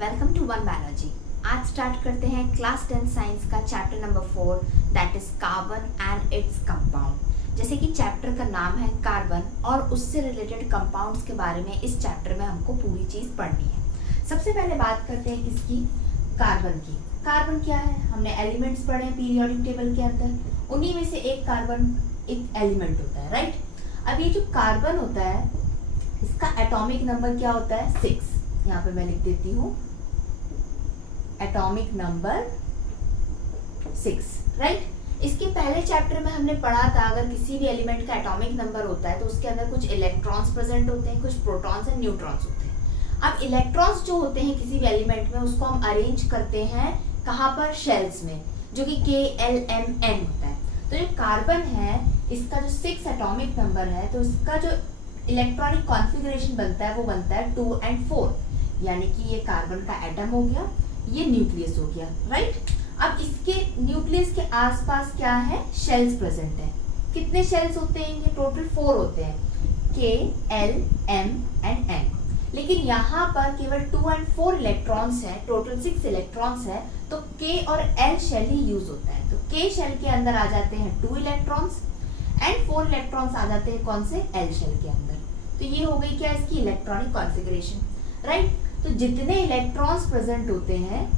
Welcome to one biology. आज start करते हैं क्लास 10 साइंस का chapter number 4 that is carbon and its compound. जैसे कि चैप्टर का नाम है कार्बन और उससे रिलेटेड कंपाउंड्स के बारे में इस चैप्टर में हमको पूरी चीज़ पढ़नी है। सबसे पहले बात करते हैं किसकी, कार्बन की। कार्बन क्या है, हमने एलिमेंट्स पढ़े हैं पीरियोडिक टेबल के अंदर, उन्हीं में से एक कार्बन एक एलिमेंट होता है, राइट। अब ये जो कार्बन होता है इसका एटॉमिक नंबर क्या होता है, 6। यहाँ पे मैं लिख देती हूँ एटॉमिक नंबर 6, राइट। इसके पहले चैप्टर में हमने पढ़ा था अगर किसी भी एलिमेंट का एटॉमिक नंबर होता है तो उसके अंदर कुछ इलेक्ट्रॉन्स प्रेजेंट होते हैं, कुछ प्रोटॉन्स एंड न्यूट्रॉन्स होते हैं। अब इलेक्ट्रॉन्स जो होते हैं किसी भी एलिमेंट में उसको हम अरेंज करते हैं कहाँ पर, शेल्स में, जो कि KLMN होता है। तो जो कार्बन है इसका जो 6 एटॉमिक नंबर है तो इसका जो इलेक्ट्रॉनिक कॉन्फ़िगरेशन बनता है वो बनता है 2 and 4, यानी कि ये कार्बन का एटम हो गया, ये न्यूक्लियस हो गया, राइट। अब इसके न्यूक्लियस के आसपास क्या है, शेल्स प्रेजेंट है। कितने शेल्स होते हैं, ये टोटल 4 होते हैं, K, L, M and N। लेकिन यहाँ पर केवल 2 and 4 इलेक्ट्रॉन्स हैं, टोटल 6 इलेक्ट्रॉन्स हैं, तो K और L शेल ही यूज होता है। तो K शेल के अंदर आ जाते हैं 2 इलेक्ट्रॉन्स एंड 4 इलेक्ट्रॉन्स आ जाते हैं कौन से, L शेल के अंदर। तो ये हो गई क्या, इसकी इलेक्ट्रॉनिक कॉन्फ़िगरेशन, राइट। तो जितने इलेक्ट्रॉन्स प्रेजेंट होते हैं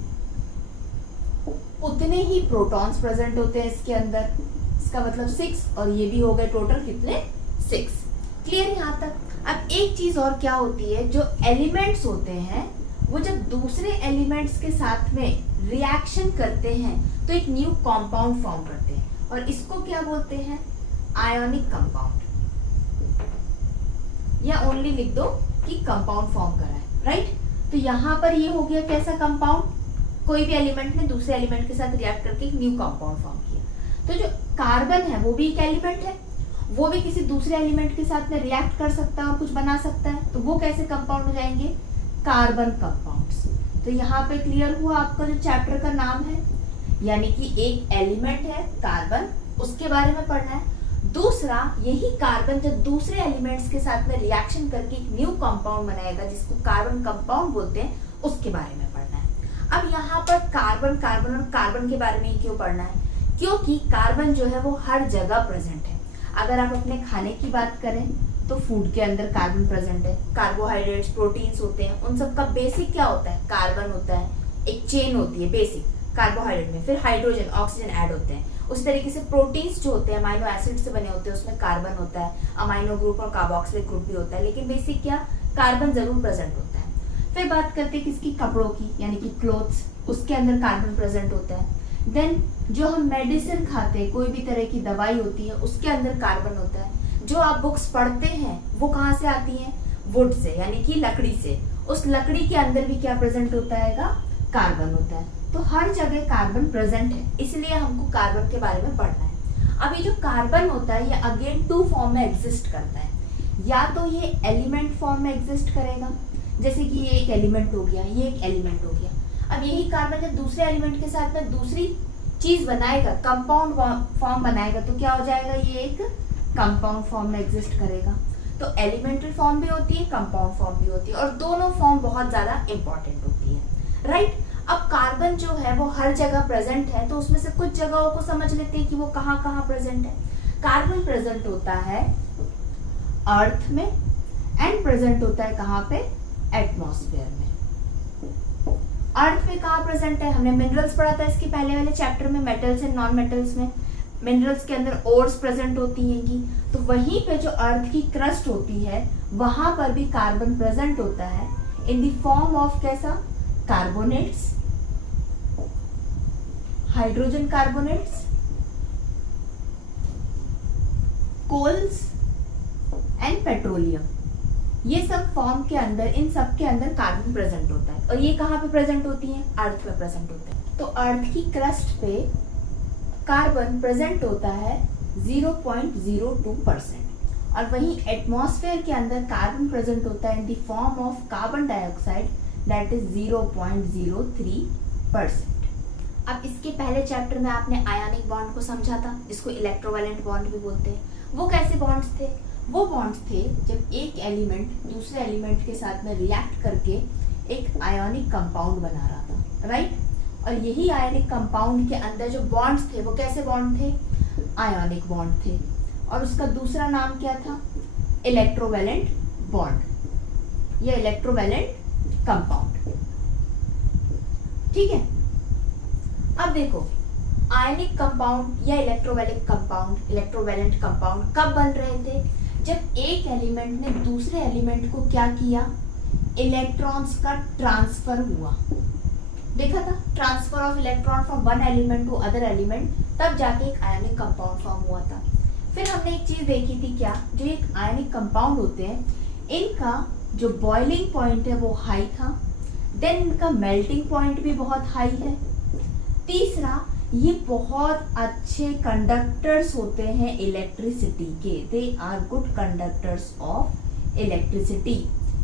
उतने ही प्रोटॉन्स प्रेजेंट होते हैं इसके अंदर। इसका मतलब 6 और ये भी हो गए टोटल कितने, 6। क्लियर यहाँ तक। अब एक चीज और क्या होती है, जो एलिमेंट्स होते हैं वो जब दूसरे एलिमेंट्स के साथ में रिएक्शन करते हैं तो एक न्यू कंपाउंड फॉर्म करते हैं और इसको क्या बोलते हैं, आयोनिक कंपाउंड, या ओनली लिख दो कि कंपाउंड फॉर्म करा है, राइट। तो यहाँ पर ये हो गया कैसा कंपाउंड, कोई भी एलिमेंट ने दूसरे एलिमेंट के साथ रिएक्ट करके एक न्यू कंपाउंड फॉर्म किया। तो जो कार्बन है वो भी एक एलिमेंट है, वो भी किसी दूसरे एलिमेंट के साथ में रिएक्ट कर सकता है और कुछ बना सकता है। तो वो कैसे कंपाउंड हो जाएंगे, कार्बन कंपाउंड्स। तो यहाँ पे क्लियर हुआ आपका जो चैप्टर का नाम है, यानी कि एक एलिमेंट है कार्बन, उसके बारे में पढ़ना है। दूसरा, यही कार्बन जब दूसरे एलिमेंट्स के साथ में रिएक्शन करके एक न्यू कंपाउंड बनाएगा जिसको कार्बन कंपाउंड बोलते हैं, उसके बारे में पढ़ना है। अब यहाँ पर कार्बन और कार्बन के बारे में ही क्यों पढ़ना है, क्योंकि कार्बन जो है वो हर जगह प्रेजेंट है। अगर आप अपने खाने की बात करें तो फूड के अंदर कार्बन प्रेजेंट है, कार्बोहाइड्रेट्स, प्रोटीन्स होते हैं, उन सब का बेसिक क्या होता है, कार्बन होता है। एक चेन होती है बेसिक कार्बोहाइड्रेट में, फिर हाइड्रोजन, ऑक्सीजन ऐड होते हैं। उस तरीके से प्रोटीन्स जो होते हैं अमाइनो एसिड से बने होते हैं, उसमें कार्बन होता है, अमाइनो ग्रुप और कार्बोक्सिलिक ग्रुप भी होता है, लेकिन बेसिक क्या, कार्बन जरूर प्रेजेंट होता है। फिर बात करते हैं किसकी, कपड़ों की, यानी कि क्लोथ्स, उसके अंदर कार्बन प्रेजेंट होता है। देन जो हम मेडिसिन खाते हैं, कोई भी तरह की दवाई होती है, उसके अंदर कार्बन होता है। जो आप बुक्स पढ़ते हैं वो कहाँ से आती हैं, वुड से, यानी कि लकड़ी से। उस लकड़ी के अंदर भी क्या प्रेजेंट होता है, कार्बन होता है। तो हर जगह कार्बन प्रेजेंट है, इसलिए हमको कार्बन के बारे में पढ़ना है। अब ये जो कार्बन होता है ये अगेन 2 फॉर्म में एग्जिस्ट करता है। या तो ये एलिमेंट फॉर्म में एग्जिस्ट करेगा, जैसे कि ये एक एलिमेंट हो गया, ये एक एलिमेंट हो गया। अब यही कार्बन जब दूसरे एलिमेंट के साथ में दूसरी चीज बनाएगा, कंपाउंड फॉर्म बनाएगा, तो क्या हो जाएगा, ये एक कंपाउंड फॉर्म में एग्जिस्ट करेगा। तो एलिमेंट्री फॉर्म भी होती है, कंपाउंड फॉर्म भी होती है, और दोनों फॉर्म बहुत ज्यादा इंपॉर्टेंट होती है, राइट। अब कार्बन जो है वो हर जगह प्रेजेंट है, तो उसमें से कुछ जगहों को समझ लेते हैं कि वो कहाँ कहाँ प्रेजेंट है। कार्बन प्रेजेंट होता है अर्थ में एंड प्रेजेंट होता है कहाँ पे, एटमॉस्फेयर में। अर्थ में कहाँ प्रेजेंट है, हमने मिनरल्स पढ़ा था इसके पहले वाले चैप्टर में, मेटल्स एंड नॉन मेटल्स में। मिनरल्स के अंदर ओर्स प्रेजेंट होती हैं, तो वहीं पे जो अर्थ की क्रस्ट होती है वहां पर भी कार्बन प्रेजेंट होता है इन द फॉर्म ऑफ कैसा, carbonates, hydrogen carbonates, coals and petroleum. ये सब फॉर्म के अंदर, इन सब के अंदर कार्बन प्रेजेंट होता है। और ये कहाँ पे प्रेजेंट होती है, अर्थ पे प्रेजेंट होता है। तो अर्थ की क्रस्ट पे कार्बन प्रेजेंट होता है 0.02%, और वहीं एटमॉस्फेयर के अंदर कार्बन प्रेजेंट होता है in the form of carbon dioxide, that is 0.03%। अब इसके पहले चैप्टर में आपने आयनिक बॉन्ड को समझा था, जिसको इलेक्ट्रोवैलेंट बॉन्ड भी बोलते हैं। वो कैसे बॉन्ड्स थे, वो बॉन्ड्स थे जब एक एलिमेंट दूसरे एलिमेंट के साथ में रिएक्ट करके एक आयोनिक कंपाउंड बना रहा था, राइट। और यही आयोनिक कंपाउंड के अंदर जो बॉन्ड्स थे वो कैसे बॉन्ड थे, आयोनिक बॉन्ड थे। और उसका दूसरा नाम क्या था, इलेक्ट्रोवैलेंट बॉन्ड या इलेक्ट्रोवैलेंट कंपाउंड, ठीक है। अब देखो आयनिक कंपाउंड या इलेक्ट्रोवैलेंट कंपाउंड कब बन रहे थे, जब एक एलिमेंट ने दूसरे एलिमेंट को क्या किया, इलेक्ट्रॉन्स का ट्रांसफर हुआ। देखा था transfer of electron from one element to other element, तब जाके एक आयनिक कंपाउंड फॉर्म हुआ था। फिर हमने एक चीज देखी थी क्या, जो एक आयनिक कंपाउंड होते हैं इनका जो बॉइलिंग पॉइंट है वो हाई था, देन इनका मेल्टिंग पॉइंट भी बहुत हाई है। तीसरा, ये बहुत अच्छे कंडक्टर्स होते हैं इलेक्ट्रिसिटी के, they are good conductors of electricity.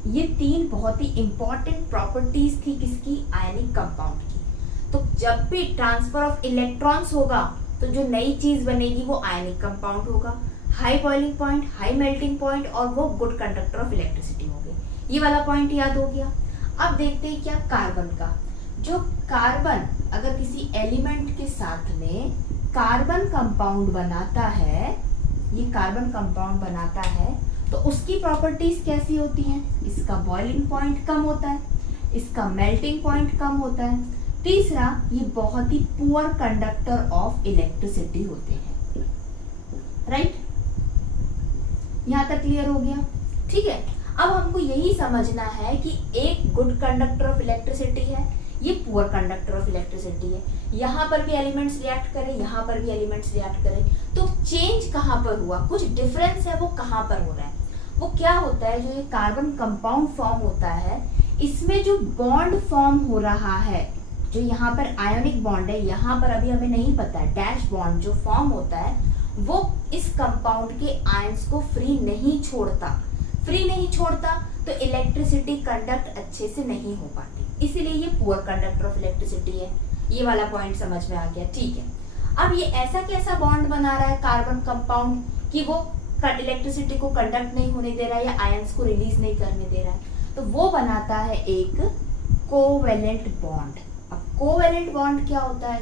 ये तीन बहुत ही इंपॉर्टेंट प्रॉपर्टीज थी किसकी, आयनिक कंपाउंड की। तो जब भी ट्रांसफर ऑफ इलेक्ट्रॉन्स होगा तो जो नई चीज बनेगी वो आयनिक कंपाउंड होगा, high boiling point, high melting point, और वो गुड कंडक्टर ऑफ इलेक्ट्रिसिटी हो गई। ये वाला पॉइंट याद हो गया। अब देखते हैं क्या कार्बन का। जो कार्बन अगर किसी एलिमेंट के साथ में कार्बन कंपाउंड बनाता है, ये कार्बन कंपाउंड बनाता है, तो उसकी प्रॉपर्टीज कैसी होती हैं, इसका बॉइलिंग पॉइंट कम होता है, इसका मेल्टिंग पॉइंट कम होता है। तीसरा, ये बहुत ही पुअर कंडक्टर ऑफ इलेक्ट्रिसिटी होते हैं, राइट। यहां तक क्लियर हो गया, ठीक है। अब हमको यही समझना है कि एक गुड कंडक्टर ऑफ इलेक्ट्रिसिटी है, ये पुअर कंडक्टर ऑफ इलेक्ट्रिसिटी है। यहाँ पर भी एलिमेंट्स रिएक्ट करें, यहाँ पर भी एलिमेंट्स रिएक्ट करें, तो चेंज कहाँ पर हुआ, कुछ डिफरेंस है, वो कहाँ पर हो रहा है। वो क्या होता है, जो ये कार्बन कंपाउंड फॉर्म होता है, इसमें जो बॉन्ड फॉर्म हो रहा है, जो यहाँ पर आयोनिक बॉन्ड है, यहाँ पर अभी हमें नहीं पता है, डैश बॉन्ड जो फॉर्म होता है वो इस कंपाउंड के आयंस को फ्री नहीं छोड़ता। फ्री नहीं छोड़ता तो इलेक्ट्रिसिटी कंडक्ट अच्छे से नहीं हो पाती, इसीलिए ये पुअर कंडक्टर ऑफ इलेक्ट्रिसिटी है। ये वाला पॉइंट समझ में आ गया, ठीक है। अब ये ऐसा कैसा बॉन्ड बना रहा है कार्बन कंपाउंड कि वो इलेक्ट्रिसिटी को कंडक्ट नहीं होने दे रहा है या आयंस को रिलीज नहीं करने दे रहा है, तो वो बनाता है एक कोवेलेंट बॉन्ड। अब कोवेलेंट बॉन्ड क्या होता है,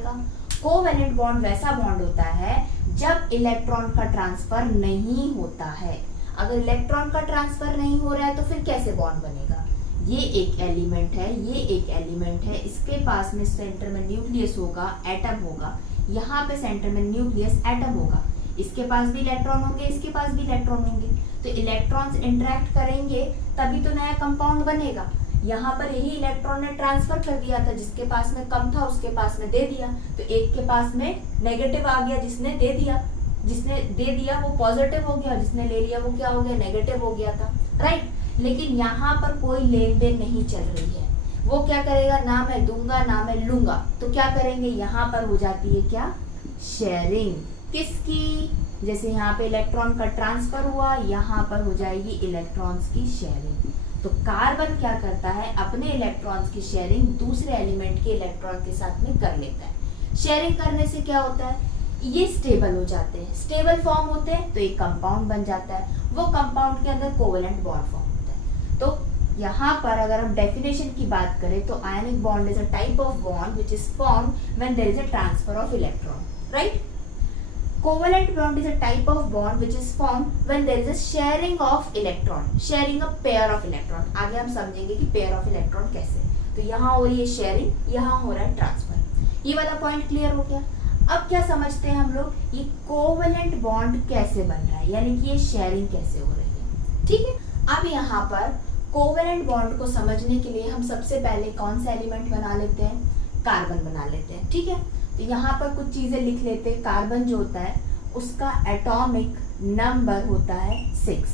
कोवेलेंट बॉन्ड वैसा बॉन्ड होता है जब इलेक्ट्रॉन का ट्रांसफर नहीं होता है। अगर इलेक्ट्रॉन का ट्रांसफर नहीं हो रहा है तो फिर कैसे बॉन्ड बनेगा, ये एक एलिमेंट है, ये एक एलिमेंट है, इसके पास में सेंटर में न्यूक्लियस होगा, एटम होगा, यहाँ पे सेंटर में न्यूक्लियस एटम होगा, इसके पास भी इलेक्ट्रॉन होंगे, इसके पास भी इलेक्ट्रॉन होंगे, तो इलेक्ट्रॉन्स इंटरेक्ट करेंगे तभी तो नया कंपाउंड बनेगा। यहाँ पर यही इलेक्ट्रॉन ने ट्रांसफर कर दिया था, जिसके पास में कम था उसके पास में दे दिया, तो एक के पास में नेगेटिव आ गया, जिसने दे दिया वो पॉजिटिव हो गया, जिसने ले लिया वो क्या हो गया, नेगेटिव हो गया था, राइट। लेकिन यहाँ पर कोई लेन देन नहीं चल रही है, वो क्या करेगा, ना मैं दूंगा ना मैं लूंगा, तो क्या करेंगे, यहाँ पर हो जाती है क्या, शेयरिंग। किसकी, जैसे यहाँ पे इलेक्ट्रॉन का ट्रांसफर हुआ, यहाँ पर हो जाएगी इलेक्ट्रॉन्स की शेयरिंग। तो कार्बन क्या करता है, अपने इलेक्ट्रॉन्स की शेयरिंग दूसरे एलिमेंट के इलेक्ट्रॉन के साथ में कर लेता है। शेयरिंग करने से क्या होता है, ये स्टेबल हो जाते हैं, स्टेबल फॉर्म होते हैं तो एक कंपाउंड बन जाता है, वो कंपाउंड के अंदर कोवेलेंट बॉन्ड फॉर्म होता है। तो यहाँ पर अगर हम डेफिनेशन की बात करें तो ionic bond is a type of bond which is formed when there is a transfer of electron, right. Covalent bond is a type of bond which is formed when there is a sharing of electron, sharing a pair of electron। आगे हम समझेंगे कि pair of electron कैसे, तो यहाँ हो रही है शेयरिंग, यहाँ हो रहा है ट्रांसफर। ये वाला पॉइंट क्लियर हो गया। अब क्या समझते हैं हम लोग, ये कोवेलेंट बॉन्ड कैसे बन रहा है, यानी कि ये शेयरिंग कैसे हो रही है, ठीक है। अब यहाँ पर कोवेलेंट बॉन्ड को समझने के लिए हम सबसे पहले कौन सा एलिमेंट बना लेते हैं, कार्बन बना लेते हैं, ठीक है। तो यहाँ पर कुछ चीजें लिख लेते हैं। कार्बन जो होता है उसका एटॉमिक नंबर होता है 6,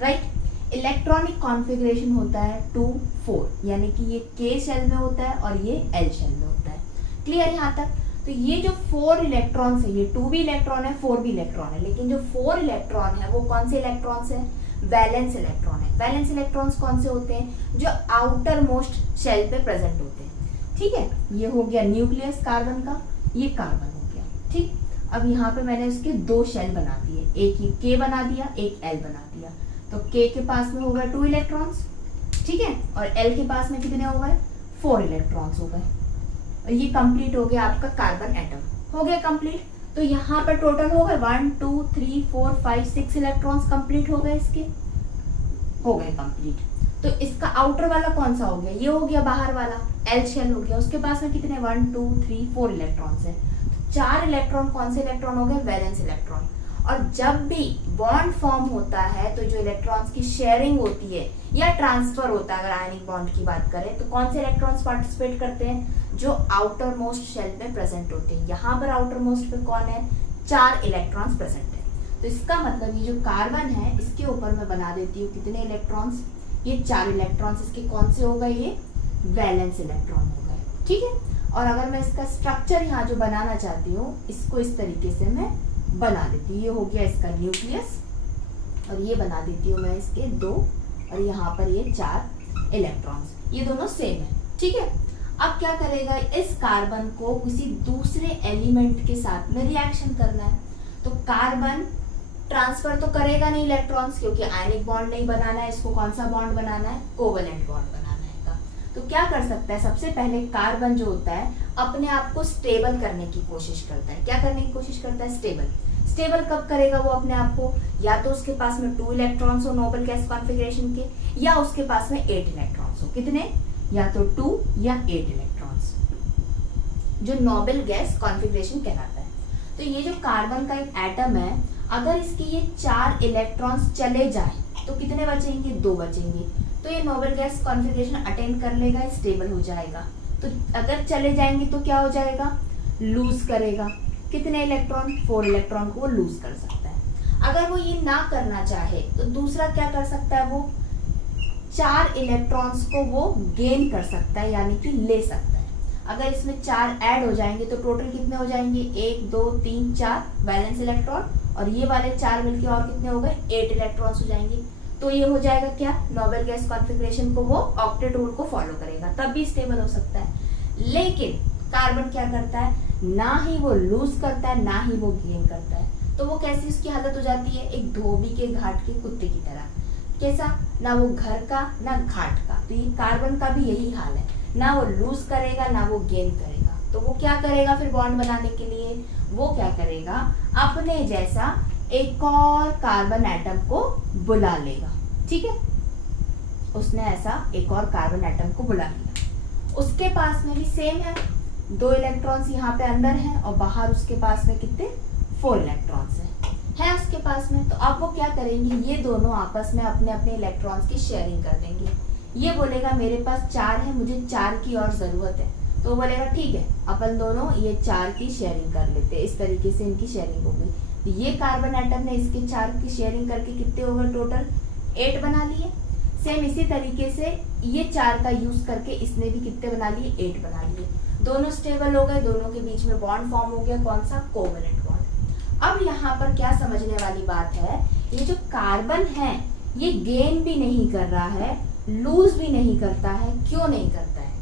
राइट। इलेक्ट्रॉनिक कॉन्फ़िगरेशन होता है 2 4, यानी कि ये K शेल में होता है और ये L शेल में होता है, क्लियर यहाँ तक। तो ये जो 4 इलेक्ट्रॉन्स है, ये 2 भी इलेक्ट्रॉन है, 4 भी इलेक्ट्रॉन है, लेकिन जो 4 इलेक्ट्रॉन है वो कौन से इलेक्ट्रॉन्स है, वैलेंस इलेक्ट्रॉन है। वैलेंस इलेक्ट्रॉन्स कौन से होते हैं, जो आउटर मोस्ट शेल पे प्रेजेंट होते हैं, ठीक है। ये हो गया न्यूक्लियस कार्बन का, ये कार्बन हो गया, ठीक। अब यहाँ पे मैंने इसके 2 शेल बना दिए, एक ये K बना दिया, एक L बना दिया, तो K के पास में हो गए 2 इलेक्ट्रॉन्स, ठीक है, और L के पास में कितने हो गए 4 इलेक्ट्रॉन्स हो गए, और ये कंप्लीट हो गया आपका कार्बन एटम, हो गया कंप्लीट। तो यहाँ पर टोटल हो गए 1 2 3 4 5 6 इलेक्ट्रॉन्स कंप्लीट हो गए, इसके हो गए कंप्लीट। तो इसका आउटर वाला कौन सा हो गया, ये हो गया बाहर वाला एल शेल हो गया, उसके पास में कितने 1 2 3 4 इलेक्ट्रॉन्स है। 4 इलेक्ट्रॉन कौन से इलेक्ट्रॉन हो गए, वैलेंस इलेक्ट्रॉन। और जब भी बॉन्ड फॉर्म होता है तो जो इलेक्ट्रॉन्स की शेयरिंग होती है या ट्रांसफर होता है, अगर आयनिक बॉन्ड की बात करें तो कौन से इलेक्ट्रॉन्स पार्टिसिपेट करते हैं, जो आउटर मोस्ट शेल में प्रेजेंट होते हैं। यहाँ पर आउटर मोस्ट पे कौन है, 4 इलेक्ट्रॉन्स प्रेजेंट है। तो इसका मतलब ये जो कार्बन है इसके ऊपर मैं बना देती हूँ कितने इलेक्ट्रॉन्स, ये 4 इलेक्ट्रॉन्स इसके कौन से हो गए, ये वैलेंस इलेक्ट्रॉन हो गए, ठीक है। और अगर मैं इसका स्ट्रक्चर यहाँ जो बनाना चाहती हूँ इसको इस तरीके से मैं बना देती हूँ, ये हो गया इसका न्यूक्लियस, और ये बना देती हूँ मैं इसके 2, और यहाँ पर ये 4 इलेक्ट्रॉन्स, ये दोनों सेम है, ठीक है। अब क्या करेगा, इस कार्बन को किसी दूसरे एलिमेंट के साथ में रिएक्शन करना है। तो कार्बन ट्रांसफर तो करेगा नहीं इलेक्ट्रॉन्स, क्योंकि आयनिक बॉन्ड नहीं बनाना है इसको, कौन सा बॉन्ड बनाना है, कोवेलेंट बॉन्ड बनाना है। तो क्या कर सकता है, सबसे पहले कार्बन जो होता है अपने आप को स्टेबल करने की कोशिश करता है। क्या करने की कोशिश करता है, स्टेबल। स्टेबल कब करेगा वो अपने आप को, या तो उसके पास में 2 इलेक्ट्रॉन्स हो नोबल गैस कॉन्फ़िगरेशन के, या उसके पास में 8 इलेक्ट्रॉन्स हो, कितने, या तो 2 या 8 इलेक्ट्रॉन्स, जो नोबल गैस कॉन्फ़िगरेशन कहलाता है। तो ये जो कार्बन का एक एटम है, अगर इसके ये 4 इलेक्ट्रॉन्स चले जाए तो कितने बचेंगे, 2 बचेंगे। तो ये नोबल गैस कॉन्फ़िगरेशन अटेन कर लेगा, स्टेबल हो जाएगा। तो अगर चले जाएंगे तो क्या हो जाएगा, लूज करेगा, कितने इलेक्ट्रॉन, 4 इलेक्ट्रॉन को वो लूज कर सकता है। अगर वो ये ना करना चाहे तो दूसरा क्या कर सकता है, वो 4 इलेक्ट्रॉन्स को वो गेन कर सकता है, यानी कि ले सकता है। अगर इसमें 4 ऐड हो जाएंगे तो टोटल कितने हो जाएंगे, 1 2 3 4 वैलेंस इलेक्ट्रॉन, और ये वाले 4 मिलके और कितने हो गए, 8 इलेक्ट्रॉन्स हो जाएंगे। तो ये हो जाएगा क्या, नोबल गैस कॉन्फ़िगरेशन को वो ऑक्टेट रूल को फॉलो करेगा, तब भी स्टेबल हो सकता है। लेकिन कार्बन क्या करता है, ना ही वो लूज करता है ना ही वो गेन करता है। तो वो कैसी उसकी हालत हो जाती है, एक धोबी के घाट के कुत्ते की तरह। कैसा, ना वो घर का ना घाट का। तो ये कार्बन का भी यही हाल है, ना वो लूज करेगा ना वो गेन करेगा। तो वो क्या करेगा फिर बॉन्ड बनाने के लिए, वो क्या करेगा, अपने जैसा एक और कार्बन एटम को बुला लेगा, ठीक है। उसने ऐसा एक और कार्बन एटम को बुला लिया, उसके पास में भी सेम है, 2 इलेक्ट्रॉन्स यहाँ पे अंदर हैं और बाहर उसके पास में कितने, 4 इलेक्ट्रॉन्स है उसके पास में। तो अब वो क्या करेंगे, ये दोनों आपस में अपने अपने इलेक्ट्रॉन्स की शेयरिंग कर देंगे। ये बोलेगा मेरे पास 4 है, मुझे 4 की और जरूरत है, तो वो बोलेगा ठीक है अपन दोनों ये 4 की शेयरिंग कर लेते हैं। इस तरीके से इनकी शेयरिंग हो गई। तो ये कार्बन एटम ने इसके 4 की शेयरिंग करके कितने हो गए, टोटल 8 बना लिए। सेम इसी तरीके से ये 4 का यूज करके इसने भी कितने बना लिए, 8 बना लिए। दोनों स्टेबल हो गए, दोनों के बीच में बॉन्ड फॉर्म हो गया, कौन सा, कोवेलेंट बॉन्ड। अब यहाँ पर क्या समझने वाली बात है, ये जो कार्बन है ये गेन भी नहीं कर रहा है, लूज भी नहीं करता है। क्यों नहीं करता है,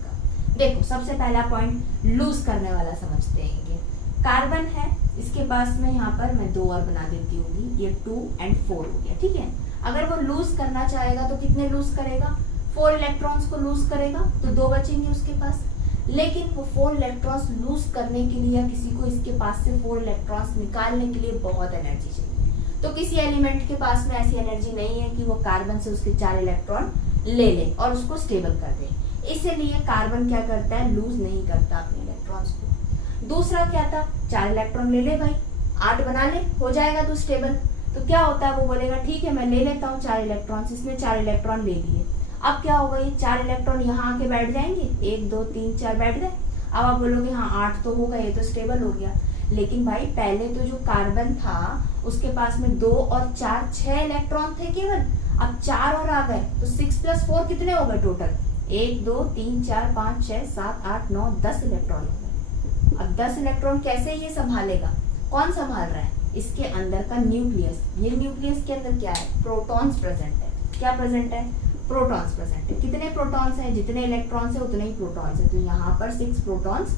देखो सबसे पहला पॉइंट लूज करने वाला समझते हैं। ये कार्बन है, इसके पास में यहाँ पर मैं 2 और बना देती हूँ, ये 2 और 4 हो गया, ठीक है। अगर वो लूज करना चाहेगा तो कितने लूज करेगा, 4 इलेक्ट्रॉन्स को लूज करेगा, तो 2 बचेंगे उसके पास। लेकिन वो 4 इलेक्ट्रॉन्स लूज करने के लिए या किसी को इसके पास से 4 इलेक्ट्रॉन्स निकालने के लिए बहुत एनर्जी चाहिए। तो किसी एलिमेंट के पास में ऐसी एनर्जी नहीं है कि वो कार्बन से उसके 4 इलेक्ट्रॉन ले ले और उसको स्टेबल कर दे। इसलिए कार्बन क्या करता है, लूज नहीं करता अपने इलेक्ट्रॉन्स को। दूसरा क्या था, 4 इलेक्ट्रॉन ले ले भाई, 8 बना ले, हो जाएगा तो स्टेबल। तो क्या होता है, वो बोलेगा ठीक है मैं ले लेता हूँ 4 इलेक्ट्रॉन्स, इसमें 4 इलेक्ट्रॉन ले लिए। अब क्या होगा, ये 4 इलेक्ट्रॉन यहाँ आके बैठ जाएंगे, 1 2 3 4 बैठ गए। अब आप बोलोगे हाँ 8 तो होगा, ये तो स्टेबल हो गया। लेकिन भाई पहले तो जो कार्बन था उसके पास में 2 और 4 6 इलेक्ट्रॉन थे केवल, अब 4 और आ गए, तो 6 + 4 कितने हो गए टोटल, 1 2 3 4 5 6 7 8 9 10 इलेक्ट्रॉन हो गए। अब 10 इलेक्ट्रॉन कैसे ये संभालेगा, कौन संभाल रहा है, इसके अंदर का न्यूक्लियस। ये न्यूक्लियस के अंदर क्या है, प्रोटॉन्स प्रेजेंट है। क्या प्रेजेंट है, प्रोटॉन्स प्रेजेंट है। कितने प्रोटॉन्स हैं, जितने इलेक्ट्रॉन्स है उतने ही प्रोटॉन्स है। तो यहाँ पर 6 प्रोटॉन्स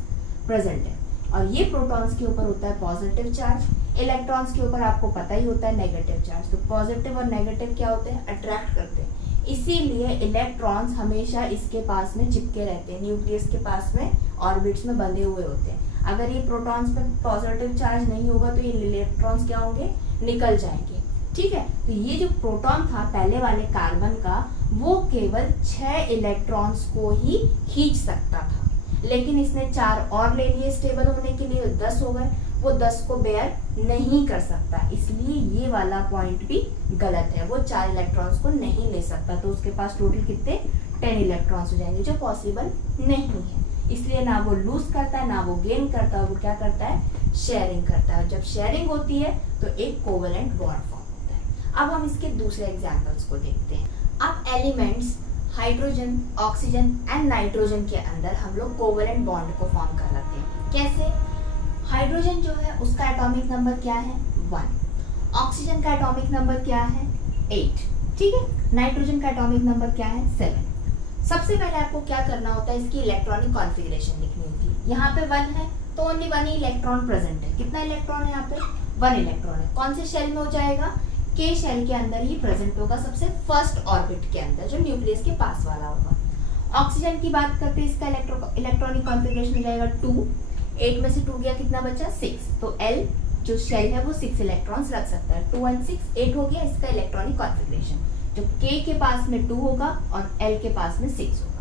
प्रेजेंट है, और ये प्रोटॉन्स के ऊपर होता है पॉजिटिव चार्ज, इलेक्ट्रॉन्स के ऊपर आपको पता ही होता है नेगेटिव चार्ज। तो पॉजिटिव और नेगेटिव क्या होते हैं, अट्रैक्ट करते हैं। इसीलिए इलेक्ट्रॉन्स हमेशा इसके पास में चिपके रहते हैं, न्यूक्लियस के पास में ऑर्बिट्स में बंधे हुए होते हैं। अगर ये प्रोटॉन्स पे पॉजिटिव चार्ज नहीं होगा तो ये इलेक्ट्रॉन्स क्या होंगे, निकल जाएंगे। ठीक है, तो ये जो प्रोटॉन था पहले वाले कार्बन का, वो केवल 6 इलेक्ट्रॉन्स को ही खींच सकता था, लेकिन इसने 4 और ले लिए स्टेबल होने के लिए, 10 हो गए। वो 10 को बेयर नहीं कर सकता, इसलिए ये वाला पॉइंट भी गलत है। वो 4 इलेक्ट्रॉन्स को नहीं ले सकता, तो उसके पास टोटल कितने 10 इलेक्ट्रॉन्स हो जाएंगे, जो पॉसिबल नहीं है। इसलिए ना वो लूज करता है, ना वो गेन करता है, वो क्या करता है, शेयरिंग करता है। जब शेयरिंग होती है तो एक कोवेलेंट बॉन्ड फॉर्म होता है। अब हम इसके दूसरे एग्जांपल्स को देखते हैं। अब elements hydrogen, oxygen and nitrogen के अंदर हम लोग कोवेलेंट बॉन्ड को फॉर्म कर लेते हैं। कैसे? हाइड्रोजन जो है उसका एटॉमिक नंबर क्या है, 1। ऑक्सीजन का एटॉमिक नंबर क्या है, 8। ठीक है, नाइट्रोजन का एटॉमिक नंबर क्या है, 7। सबसे पहले आपको क्या करना होता है, इसकी इलेक्ट्रॉनिक कॉन्फ़िगरेशन लिखनी होती है। यहाँ पे 1 है तो ओनली 1 ही इलेक्ट्रॉन प्रेजेंट है। कितना इलेक्ट्रॉन है यहाँ पे, 1 इलेक्ट्रॉन है। कौन से शेल में हो जाएगा, के शेल के अंदर ही प्रेजेंट होगा, सबसे फर्स्ट ऑर्बिट के अंदर, जो न्यूक्लियस के पास वाला होगा। ऑक्सीजन की बात करते हैं, इसका इलेक्ट्रॉनिक कॉन्फ़िगरेशन हो जाएगा 2। 8 में से 2 गया, कितना बचा, 6। तो L जो शेल है वो 6 इलेक्ट्रॉन्स रख सकता है। 2 and 6 8 हो गया इसका इलेक्ट्रॉनिक कॉन्फ़िगरेशन। जो K के पास में 2 होगा और L के पास में 6 होगा।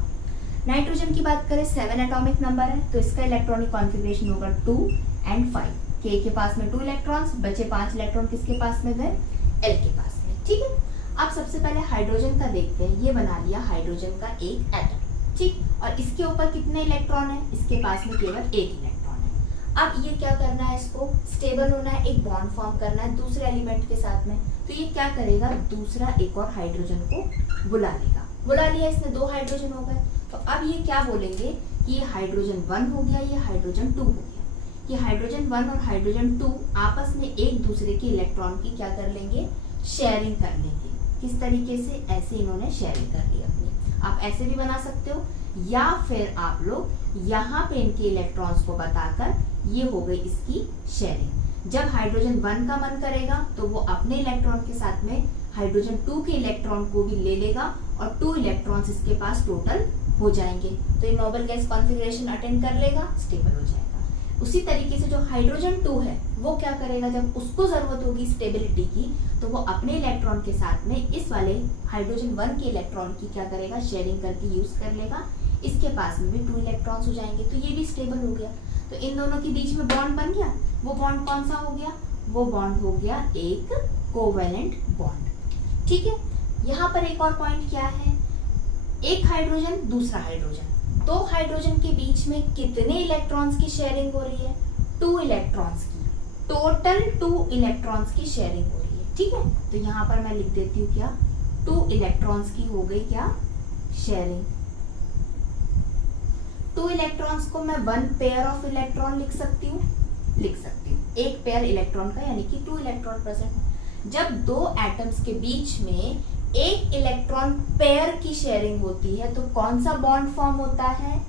नाइट्रोजन की बात करें, 7 एटॉमिक नंबर है, तो इसका इलेक्ट्रॉनिक कॉन्फ़िगरेशन होगा 2 and 5। K के पास में 2 इलेक्ट्रॉन्स, बचे 5 इलेक्ट्रॉन किसके पास में गए, L के पास में। ठीक है, अब सबसे पहले हाइड्रोजन का देखते हैं। ये बना लिया हाइड्रोजन का एक एटम, ठीक, और इसके ऊपर कितने इलेक्ट्रॉन है, इसके पास में केवल 1 इलेक्ट्रॉन है। अब ये क्या करना है, इसको स्टेबल होना है, एक बॉन्ड फॉर्म करना है दूसरे एलिमेंट के साथ में। तो ये क्या करेगा, दूसरा एक और हाइड्रोजन को बुला लेगा। बुला लिया इसने, 2 हाइड्रोजन हो गए। तो अब ये क्या बोलेंगे कि ये हाइड्रोजन 1 हो गया, ये हाइड्रोजन 2 हो गया। ये हाइड्रोजन 1 और हाइड्रोजन 2 आपस में एक दूसरे के इलेक्ट्रॉन की क्या कर लेंगे, शेयरिंग कर लेंगे। किस तरीके से, ऐसे इन्होंने शेयरिंग कर ली अपनी। आप ऐसे भी बना सकते हो, या फिर आप लोग यहाँ पे इनके इलेक्ट्रॉन्स को बताकर, ये हो गई इसकी शेयरिंग। जब हाइड्रोजन 1 का मन करेगा तो वो अपने इलेक्ट्रॉन के साथ में हाइड्रोजन 2 के इलेक्ट्रॉन को भी ले लेगा और 2 इलेक्ट्रॉन्स इसके पास टोटल हो जाएंगे। तो ये नोबल गैस कॉन्फ़िगरेशन अटेंड कर लेगा, स्टेबल हो जाएगा। उसी तरीके से जो हाइड्रोजन 2 है वो क्या करेगा, जब उसको जरूरत होगी स्टेबिलिटी की, तो वो अपने इलेक्ट्रॉन के साथ में इस वाले हाइड्रोजन 1 के इलेक्ट्रॉन की क्या करेगा, शेयरिंग करके यूज कर लेगा। इसके पास में भी 2 इलेक्ट्रॉन्स हो जाएंगे, तो ये भी स्टेबल हो गया। तो इन दोनों के बीच में बॉन्ड बन गया। वो बॉन्ड कौन सा हो गया, वो बॉन्ड हो गया एक कोवेलेंट बॉन्ड। ठीक है, यहाँ पर एक और पॉइंट क्या है, एक हाइड्रोजन दूसरा हाइड्रोजन, 2 हाइड्रोजन के बीच में कितने इलेक्ट्रॉन्स की शेयरिंग हो रही है, 2 इलेक्ट्रॉन्स की, टोटल 2 इलेक्ट्रॉन्स की शेयरिंग हो रही है। ठीक है, तो यहाँ पर मैं लिख देती हूँ क्या, 2 इलेक्ट्रॉन्स की हो गई क्या, शेयरिंग। 2 इलेक्ट्रॉन्स को मैं 1 पेयर ऑफ इलेक्ट्रॉन लिख सकती हूँ, एक पेयर इलेक्ट्रॉन का, यानी कि 2 इलेक्ट्रॉन प्रेजेंट। जब 2 एटम्स के बीच में एक इलेक्ट्रॉन पेयर की शेयरिंग होती है तो कौन सा बॉन्ड फॉर्म होता है,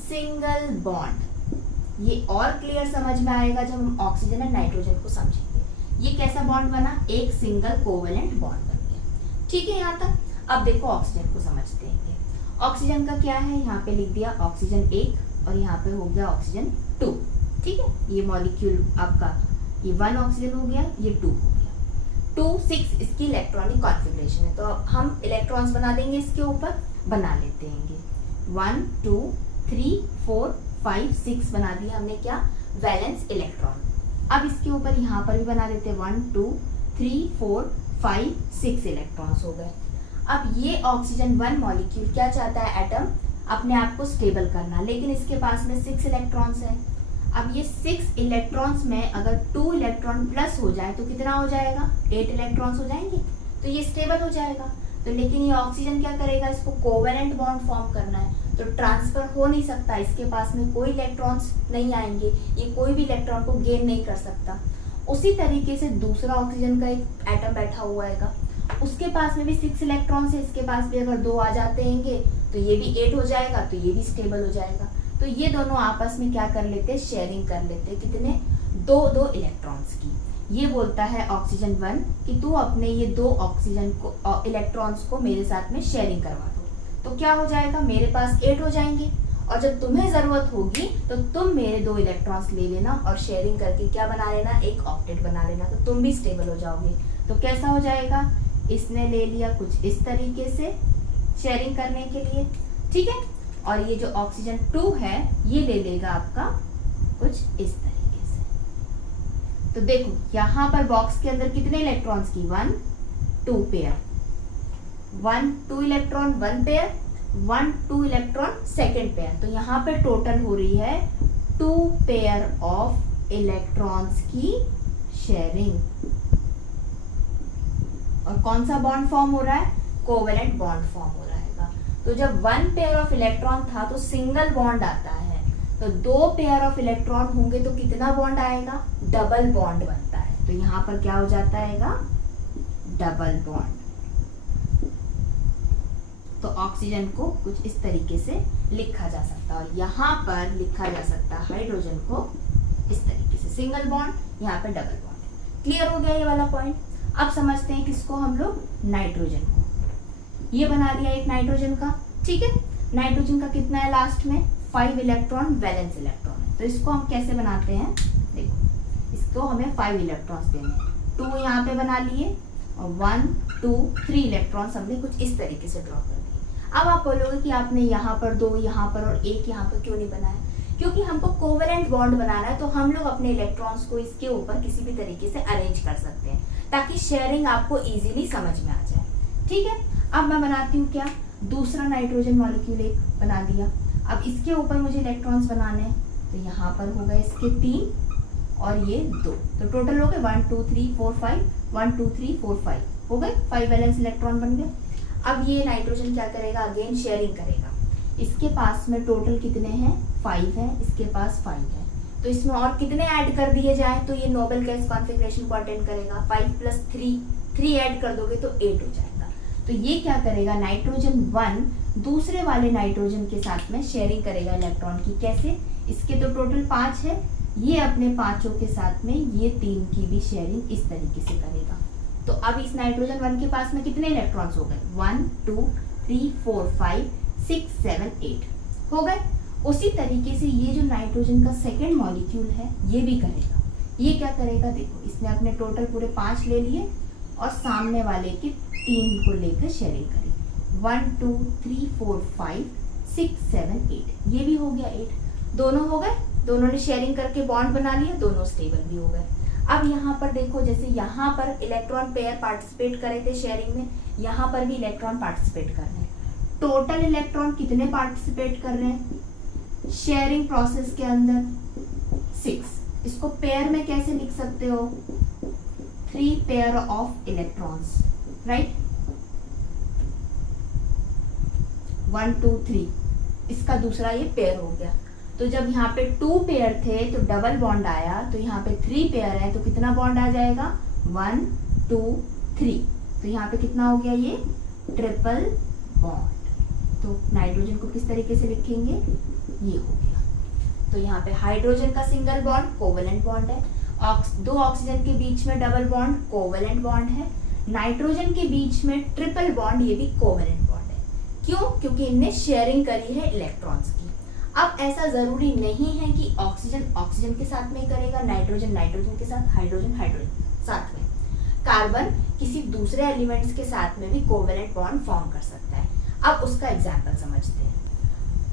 सिंगल बॉन्ड। ये और क्लियर समझ में आएगा जब हम ऑक्सीजन और नाइट्रोजन को समझेंगे। ये कैसा बॉन्ड बना, एक सिंगल कोवेलेंट बॉन्ड बन गया। ठीक है, यहाँ तक। अब देखो ऑक्सीजन को समझते हैं। ऑक्सीजन का क्या है, यहाँ पे लिख दिया ऑक्सीजन 1 और यहाँ पे हो गया ऑक्सीजन 2। ठीक है, ये मॉलिक्यूल आपका, ये 1 ऑक्सीजन हो गया, ये 2 हो गया। 2 6 इसकी इलेक्ट्रॉनिक कॉन्फ़िगरेशन है, तो अब हम इलेक्ट्रॉन्स बना देंगे इसके ऊपर, बना लेते हैं। 1 2 3 4 5 6 बना दिया हमने क्या, वैलेंस इलेक्ट्रॉन। अब इसके ऊपर यहाँ पर भी बना देते हैं 1 2 3 4 5 6 इलेक्ट्रॉन्स हो गए। अब ये ऑक्सीजन 1 मॉलिक्यूल क्या चाहता है, एटम, अपने आप को स्टेबल करना, लेकिन इसके पास में 6 इलेक्ट्रॉन्स है। अब ये 6 इलेक्ट्रॉन्स में अगर 2 इलेक्ट्रॉन प्लस हो जाए तो कितना हो जाएगा, 8 इलेक्ट्रॉन्स हो जाएंगे, तो ये स्टेबल हो जाएगा। तो लेकिन ये ऑक्सीजन क्या करेगा, इसको कोवेलेंट बॉन्ड फॉर्म करना है, तो ट्रांसफर हो नहीं सकता, इसके पास में कोई इलेक्ट्रॉन्स नहीं आएंगे, ये कोई भी इलेक्ट्रॉन को गेन नहीं कर सकता। उसी तरीके से दूसरा ऑक्सीजन का एक एटम बैठा हुआ है, उसके पास में भी 6 इलेक्ट्रॉन्स है, इसके पास भी अगर 2 आ जाते हैं तो ये भी 8 हो जाएगा, तो ये भी स्टेबल हो जाएगा। तो ये दोनों आपस में क्या कर लेते हैं, शेयरिंग कर लेते हैं, कितने, 2 इलेक्ट्रॉन्स की। ये बोलता है ऑक्सीजन 1 कि तू अपने ये 2 ऑक्सीजन को इलेक्ट्रॉन्स को मेरे साथ में शेयरिंग करवा दो। तो क्या हो जाएगा, मेरे पास 8 हो जाएंगे, और जब तुम्हें जरूरत होगी तो तुम मेरे 2 इलेक्ट्रॉन्स ले लेना और शेयरिंग करके क्या बना लेना, एक ऑक्टेट बना लेना, तो तुम भी स्टेबल हो जाओगे। तो कैसा हो जाएगा, इसने ले लिया कुछ इस तरीके से शेयरिंग करने के लिए, ठीक है, और ये जो ऑक्सीजन 2 है ये ले लेगा आपका कुछ इस तरीके से। तो देखो यहाँ पर बॉक्स के अंदर कितने इलेक्ट्रॉन्स की, 1 2 pair, 1 2 electron 1 pair, 1 2 electron second pair. तो यहाँ पे टोटल हो रही है 2 पेयर ऑफ इलेक्ट्रॉन्स की शेयरिंग। और कौन सा बॉन्ड फॉर्म हो रहा है, कोवेलेंट बॉन्ड फॉर्म हो रहा है। तो जब 1 पेयर ऑफ इलेक्ट्रॉन था तो सिंगल बॉन्ड आता है, तो 2 पेयर ऑफ इलेक्ट्रॉन होंगे तो कितना बॉन्ड आएगा, डबल बॉन्ड बनता है। तो यहाँ पर क्या हो जाता है, डबल बॉन्ड। तो ऑक्सीजन को कुछ इस तरीके से लिखा जा सकता है, और यहाँ पर लिखा जा सकता है हाइड्रोजन को इस तरीके से, सिंगल बॉन्ड, यहाँ पे डबल बॉन्ड। क्लियर हो गया ये वाला पॉइंट। अब समझते हैं किसको हम लोग, नाइट्रोजन को। ये बना लिया एक नाइट्रोजन का, ठीक है। नाइट्रोजन का कितना है लास्ट में, 5 इलेक्ट्रॉन वैलेंस इलेक्ट्रॉन है। तो इसको हम कैसे बनाते हैं, देखो इसको हमें 5 इलेक्ट्रॉन्स देने हैं, 2 यहाँ पे बना लिए और 1 2 3 इलेक्ट्रॉन्स हमने कुछ इस तरीके से ड्रॉ कर दिए। अब आप बोलोगे कि आपने यहाँ पर 2 यहाँ पर और 1 यहाँ पर क्यों नहीं बनाया, क्योंकि हमको कोवेलेंट बॉन्ड बनाना है, तो हम लोग अपने इलेक्ट्रॉन्स को इसके ऊपर किसी भी तरीके से अरेंज कर सकते हैं ताकि शेयरिंग आपको इजीली समझ में आ जाए, ठीक है। अब मैं बनाती हूँ क्या, दूसरा नाइट्रोजन मॉलिक्यूल एक बना दिया। अब इसके ऊपर मुझे इलेक्ट्रॉन्स बनाने हैं, तो यहाँ पर हो गए इसके 3 और ये 2, तो टोटल हो गए 1 2 3 4 5, 1 2 3 4 5 हो गए, 5 वैलेंस इलेक्ट्रॉन बन गए। अब ये नाइट्रोजन क्या करेगा, अगेन शेयरिंग करेगा। इसके पास में टोटल कितने हैं, 5 है, इसके पास 5 है, तो इसमें और कितने ऐड कर दिए जाए तो ये नोबल गैस कॉन्फ़िगरेशन को अटेंड करेगा। 5 + 3 ऐड कर दोगे तो 8 हो जाएगा। तो ये क्या करेगा, नाइट्रोजन 1 दूसरे वाले नाइट्रोजन के साथ में शेयरिंग करेगा इलेक्ट्रॉन की। कैसे, इसके तो टोटल 5 है, ये अपने 5 के साथ में ये 3 की भी शेयरिंग इस तरीके से करेगा। तो अब इस नाइट्रोजन 1 के पास में कितने इलेक्ट्रॉन्स हो गए, 1 2 3 4 5 6 7 8 हो गए। उसी तरीके से ये जो नाइट्रोजन का सेकेंड मॉलिक्यूल है ये भी करेगा। ये क्या करेगा, देखो इसने अपने टोटल पूरे 5 ले लिए और सामने वाले के 3 को लेकर शेयरिंग करी, 1 2 3 4 5 6 7 8, ये भी हो गया 8, दोनों हो गए, दोनों ने शेयरिंग करके बॉन्ड बना लिया, दोनों स्टेबल भी हो गए। अब यहाँ पर देखो, जैसे यहाँ पर इलेक्ट्रॉन पेयर पार्टिसिपेट करे थे शेयरिंग में, यहाँ पर भी इलेक्ट्रॉन पार्टिसिपेट कर रहे हैं। टोटल इलेक्ट्रॉन कितने पार्टिसिपेट कर रहे हैं शेयरिंग प्रोसेस के अंदर, 6। इसको पेयर में कैसे लिख सकते हो, 3 पेयर ऑफ इलेक्ट्रॉन्स, राइट, 1 2 3, इसका दूसरा ये पेयर हो गया। तो जब यहाँ पे 2 पेयर थे तो डबल बॉन्ड आया, तो यहाँ पे 3 पेयर है तो कितना बॉन्ड आ जाएगा, 1 2 3, तो यहाँ पे कितना हो गया, ये ट्रिपल बॉन्ड। तो नाइट्रोजन को किस तरीके से लिखेंगे, ये हो गया। तो यहाँ पे हाइड्रोजन का सिंगल बॉन्ड कोवेलेंट बॉन्ड है, 2 ऑक्सीजन के बीच में डबल बॉन्ड कोवेलेंट बॉन्ड है, नाइट्रोजन के बीच में ट्रिपल बॉन्ड, ये भी कोवेलेंट बॉन्ड है। क्यों, क्योंकि इनने शेयरिंग करी है इलेक्ट्रॉन्स की। अब ऐसा जरूरी नहीं है कि ऑक्सीजन ऑक्सीजन के साथ में करेगा, नाइट्रोजन नाइट्रोजन के साथ, हाइड्रोजन हाइड्रोजन साथ में, कार्बन किसी दूसरे एलिमेंट्स के साथ में भी कोवेलेंट बॉन्ड फॉर्म कर सकता है। अब उसका एग्जाम्पल समझते हैं।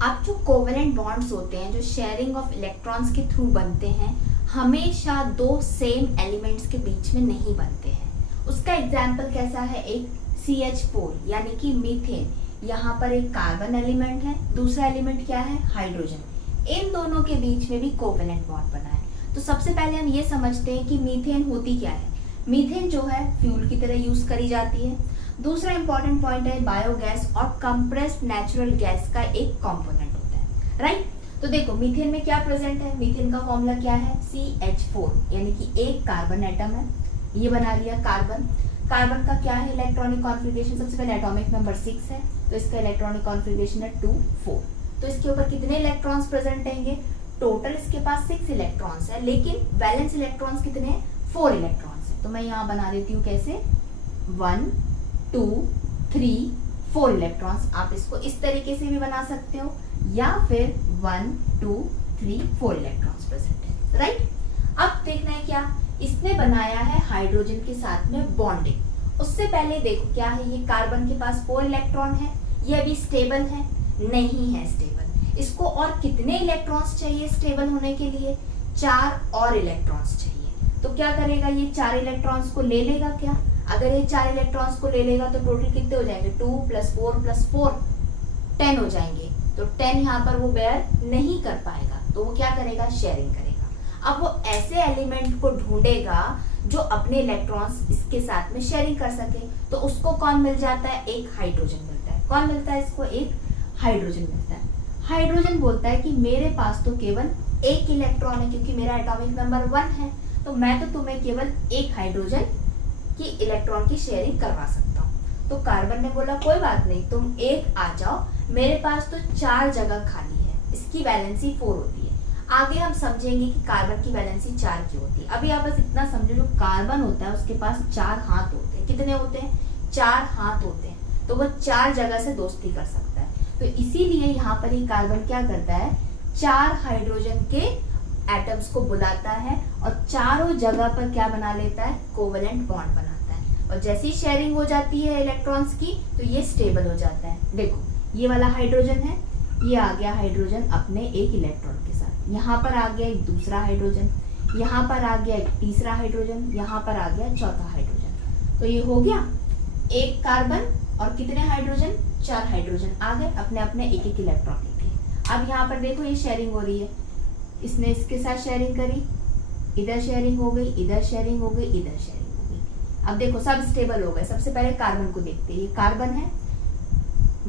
अब जो कोवेलेंट बॉन्ड्स होते हैं, जो शेयरिंग ऑफ इलेक्ट्रॉन्स के थ्रू बनते हैं, हमेशा 2 सेम एलिमेंट्स के बीच में नहीं बनते हैं। उसका एग्जाम्पल कैसा है, एक CH4 यानी कि मीथेन, यहाँ पर एक कार्बन एलिमेंट है, दूसरा एलिमेंट क्या है, हाइड्रोजन, इन दोनों के बीच में भी कोवेलेंट बॉन्ड बना है। तो सबसे पहले हम ये समझते हैं कि मीथेन होती क्या है। मीथेन जो है फ्यूल की तरह यूज करी जाती है। दूसरा इंपॉर्टेंट पॉइंट है बायोगैस और कंप्रेस्ड नेचुरल गैस का एक कंपोनेंट होता है, राइट। तो देखो मीथेन में क्या प्रेजेंट है, मीथेन का फॉर्मूला क्या है, CH4 यानी कि एक कार्बन एटम है, ये बना लिया कार्बन। कार्बन का क्या है इलेक्ट्रॉनिक कॉन्फ़िगरेशन, सबसे पहले एटॉमिक नंबर 6 है, तो इसका इलेक्ट्रॉनिक कॉन्फ़िगरेशन है 2 4। तो इसके ऊपर कितने इलेक्ट्रॉन्स प्रेजेंट रहेंगे, टोटल इसके पास 6 इलेक्ट्रॉन्स है, लेकिन वैलेंस इलेक्ट्रॉन्स कितने हैं, 4 इलेक्ट्रॉन्स है, तो मैं यहाँ बना देती हूँ कैसे 1 2 3 4 इलेक्ट्रॉन्स। आप इसको इस तरीके से भी बना सकते हो या फिर 1 2 3 4 इलेक्ट्रॉन्स प्रेजेंट है, राइट। अब देखना है क्या, इसने बनाया है हाइड्रोजन के साथ में बॉन्डिंग। उससे पहले देखो क्या है, ये कार्बन के पास 4 इलेक्ट्रॉन है, ये अभी स्टेबल है नहीं है स्टेबल। इसको और कितने इलेक्ट्रॉन्स चाहिए स्टेबल होने के लिए, 4 और इलेक्ट्रॉन्स चाहिए। तो क्या करेगा, ये 4 इलेक्ट्रॉन्स को ले लेगा क्या, अगर ये 4 इलेक्ट्रॉन्स को ले लेगा तो टोटल कितने हो जाएंगे, 2 + 4 + 4 10 हो जाएंगे। तो 10 यहाँ पर वो बेयर नहीं कर पाएगा, तो वो क्या करेगा, शेयरिंग करेगा। अब वो ऐसे एलिमेंट को ढूंढेगा जो अपने इलेक्ट्रॉन्स इसके साथ में शेयरिंग कर सके, तो उसको कौन मिल जाता है, एक हाइड्रोजन मिलता है। कौन मिलता है इसको, एक हाइड्रोजन मिलता है। हाइड्रोजन बोलता है कि मेरे पास तो केवल एक इलेक्ट्रॉन है, क्योंकि मेरा एटॉमिक नंबर 1 है, तो मैं तो तुम्हें केवल एक हाइड्रोजन की इलेक्ट्रॉन की शेयरिंग करवा सकता हूँ। तो कार्बन ने बोला कोई बात नहीं, तुम एक आ जाओ, मेरे पास तो 4 जगह खाली है, इसकी वैलेंसी 4 होती है। आगे हम समझेंगे कि कार्बन की वैलेंसी 4 क्यों होती है। अभी आप बस इतना समझो, जो कार्बन होता है उसके पास 4 हाथ होते हैं। कितने होते हैं, 4 हाथ होते हैं, तो वो 4 जगह से दोस्ती कर सकता है। तो इसीलिए यहाँ पर ये कार्बन क्या करता है, 4 हाइड्रोजन के एटम्स को बुलाता है और चारों जगह पर क्या बना लेता है, कोवेलेंट बॉन्ड बनाता है। और जैसी शेयरिंग हो जाती है इलेक्ट्रॉन्स की, तो ये स्टेबल हो जाता है। देखो ये वाला हाइड्रोजन है, ये आ गया हाइड्रोजन अपने एक इलेक्ट्रॉन के साथ, यहाँ पर आ गया एक दूसरा हाइड्रोजन, यहाँ पर आ गया एक तीसरा हाइड्रोजन, यहाँ पर आ गया चौथा हाइड्रोजन। तो ये हो गया एक कार्बन और कितने हाइड्रोजन, 4 हाइड्रोजन आ गए अपने अपने एक एक इलेक्ट्रॉन लेके। अब यहाँ पर देखो ये शेयरिंग हो रही है, इसने इसके साथ शेयरिंग करी, इधर शेयरिंग हो गई, इधर शेयरिंग हो गई, इधर शेयरिंग हो गई। अब देखो सब स्टेबल हो गए। सबसे पहले कार्बन को देखते हैं, ये कार्बन है,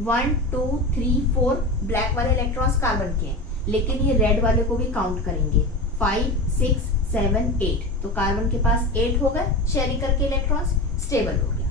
1 2 3 4 ब्लैक वाले इलेक्ट्रॉन्स कार्बन के हैं, लेकिन ये रेड वाले को भी काउंट करेंगे, 5 6 7 8, तो कार्बन के पास 8 हो गए शेयरिंग करके इलेक्ट्रॉन्स, स्टेबल हो गया।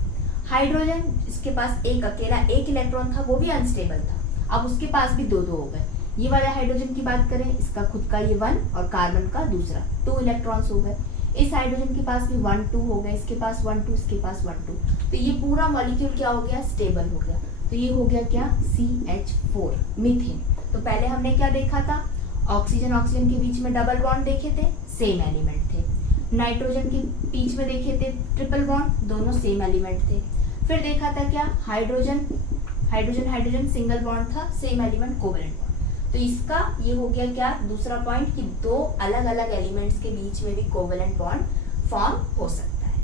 हाइड्रोजन इसके पास एक अकेला एक इलेक्ट्रॉन था, वो भी अनस्टेबल था, अब उसके पास भी 2 2 हो गए। ये वाले हाइड्रोजन की बात करें, इसका खुद का ये 1 और कार्बन का दूसरा 2 इलेक्ट्रॉन्स हो गए। इस हाइड्रोजन के पास भी 1 2 हो गए, इसके पास 1 2, इसके पास 1 2, तो ये पूरा मॉलिक्यूल क्या हो गया, स्टेबल हो गया। तो ये हो गया क्या, CH4 मीथेन। तो पहले हमने क्या देखा था, ऑक्सीजन ऑक्सीजन के बीच में डबल बॉन्ड देखे थे, सेम एलिमेंट थे। नाइट्रोजन के बीच में देखे थे ट्रिपल बॉन्ड, दोनों सेम एलिमेंट थे। फिर देखा था क्या, hydrogen hydrogen hydrogen single bond था, सेम एलिमेंट कोवेलेंट बॉन्ड। तो इसका ये हो गया क्या, दूसरा पॉइंट, कि 2 अलग अलग एलिमेंट्स के बीच में भी कोवेलेंट बॉन्ड फॉर्म हो सकता है।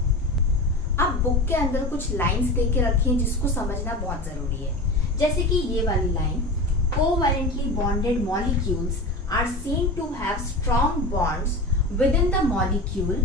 अब बुक के अंदर कुछ लाइंस दे के रखी हैं जिसको समझना बहुत जरूरी है। जैसे कि ये वाली line, covalently bonded molecules are seen to have strong bonds within the molecule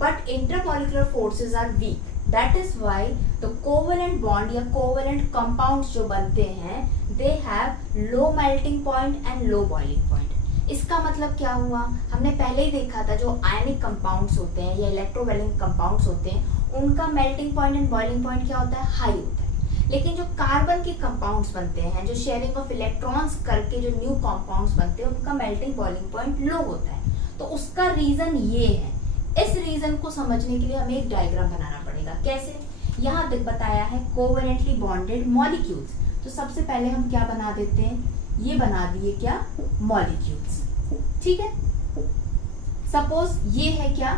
but intermolecular forces are weak, that is why the covalent bond या covalent compounds जो बनते हैं they have low melting point and low boiling point। इसका मतलब क्या हुआ, हमने पहले ही देखा था जो आयनिक कंपाउंड्स होते हैं या इलेक्ट्रोवेलेंट कंपाउंड्स होते हैं उनका melting point and boiling point क्या होता है, हाई होता है। लेकिन जो कार्बन के कंपाउंड्स बनते हैं, जो शेयरिंग ऑफ इलेक्ट्रॉन्स करके जो न्यू कंपाउंड्स बनते हैं, उनका मेल्टिंग बॉइलिंग पॉइंट लो होता है। तो उसका रीजन ये है। इस रीजन को समझने के लिए हमें एक डायग्राम बनाना पड़ेगा। कैसे, यहाँ बताया है कोवेलेंटली बॉन्डेड मॉलिक्यूल्स, तो सबसे पहले हम क्या बना देते हैं, ये बना दिए क्या, मॉलिक्यूल्स, ठीक है। सपोज ये है क्या,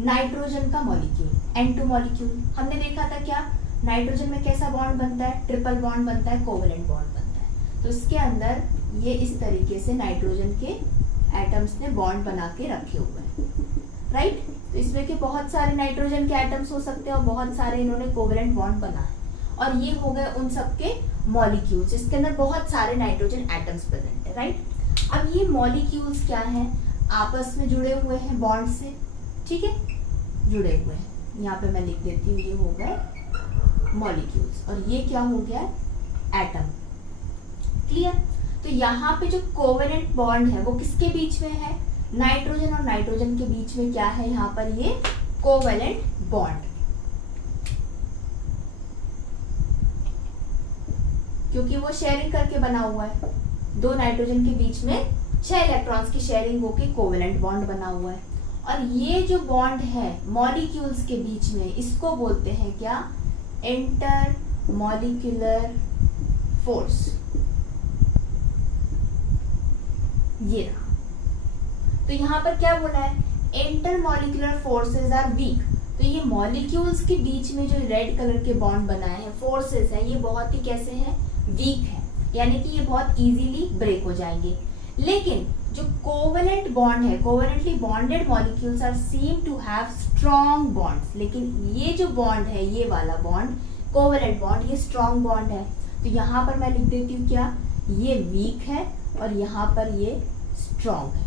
नाइट्रोजन का मॉलिक्यूल, N2 मॉलिक्यूल। हमने देखा था क्या, नाइट्रोजन में कैसा बॉन्ड बनता है, ट्रिपल बॉन्ड बनता है, कोवेलेंट बॉन्ड बनता है। तो इसके अंदर ये इस तरीके से नाइट्रोजन के एटम्स ने बॉन्ड बना के रखे हुए हैं, राइट। तो इसमें के बहुत सारे नाइट्रोजन के एटम्स हो सकते हैं और बहुत सारे इन्होंने कोवेलेंट बॉन्ड बनाए, और ये हो गए उन सबके मॉलिक्यूल्स, इसके अंदर बहुत सारे नाइट्रोजन एटम्स प्रेजेंट है, राइट। अब ये मॉलिक्यूल्स क्या हैं, आपस में जुड़े हुए हैं बॉन्ड से, ठीक है, जुड़े हुए हैं। यहाँ पे मैं लिख देती हूँ, ये हो गए मॉलिक्यूल्स और ये क्या हो गया, एटम, क्लियर। तो यहाँ पे जो कोवेलेंट बॉन्ड है वो किसके बीच में है, नाइट्रोजन और नाइट्रोजन के बीच में क्या है, यहाँ पर ये कोवेलेंट बॉन्ड, क्योंकि वो शेयरिंग करके बना हुआ है। 2 नाइट्रोजन के बीच में 6 इलेक्ट्रॉन्स की शेयरिंग होके कोवेलेंट बॉन्ड बना हुआ है। और ये जो बॉन्ड है मॉलिक्यूल्स के बीच में, इसको बोलते हैं क्या? Intermolecular force. ये रहा। तो यहाँ पर क्या बोला है? Intermolecular forces are weak. तो ये मॉलिक्यूल्स के बीच में जो रेड कलर के बॉन्ड बनाए हैं, फोर्सेस हैं, ये बहुत ही कैसे हैं? वीक है, यानी कि ये बहुत इजीली ब्रेक हो जाएंगे। लेकिन जो कोवेलेंट बॉन्ड है, covalently bonded molecules are seem to have strong bonds. लेकिन ये जो बॉन्ड है, ये वाला बॉन्ड कोवेलेंट बॉन्ड, ये स्ट्रॉन्ग बॉन्ड है। तो यहाँ पर मैं लिख देती हूँ क्या? ये वीक है और यहाँ पर ये स्ट्रॉन्ग है।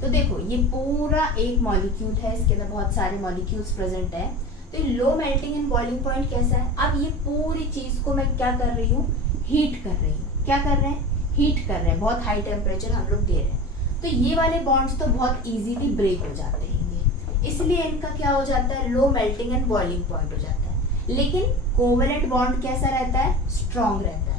तो देखो ये पूरा एक मॉलिक्यूल है, इसके अंदर बहुत सारे मॉलिक्यूल्स प्रेजेंट है। तो ये low melting and boiling point कैसा है? अब ये पूरी चीज को मैं क्या कर रही हूँ? हीट कर रही हूँ। क्या कर रहे हैं? हीट कर रहे हैं। बहुत हाई टेम्परेचर हम लोग दे रहे हैं। तो ये वाले बॉन्ड्स तो बहुत इजीली ब्रेक हो जाते हैं, इसलिए इनका क्या हो जाता है? Low melting and boiling point हो जाता है। लेकिन कोवेलेंट बॉन्ड कैसा रहता है? स्ट्रॉन्ग रहता है।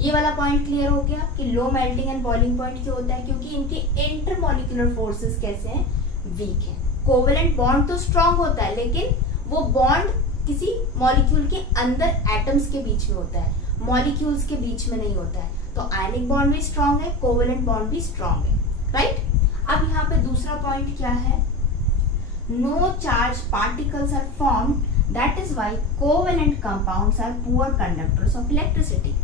ये वाला पॉइंट क्लियर हो गया कि low melting and boiling point क्यों होता है? क्योंकि इनके इंटरमॉलिक्यूलर फोर्सेस कैसे हैं? वीक है। कोवेलेंट बॉन्ड तो स्ट्रॉन्ग होता है, लेकिन वो बॉन्ड किसी मॉलिक्यूल के अंदर एटम्स के बीच में होता है, मॉलिक्यूल्स के बीच में नहीं होता है। तो आयनिक बॉन्ड भी स्ट्रॉन्ग है, कोवेलेंट बॉन्ड भी स्ट्रॉन्ग है, राइट? अब यहाँ पे दूसरा पॉइंट क्या है? No charge particles are formed, that is why covalent compounds are poor conductors of electricity.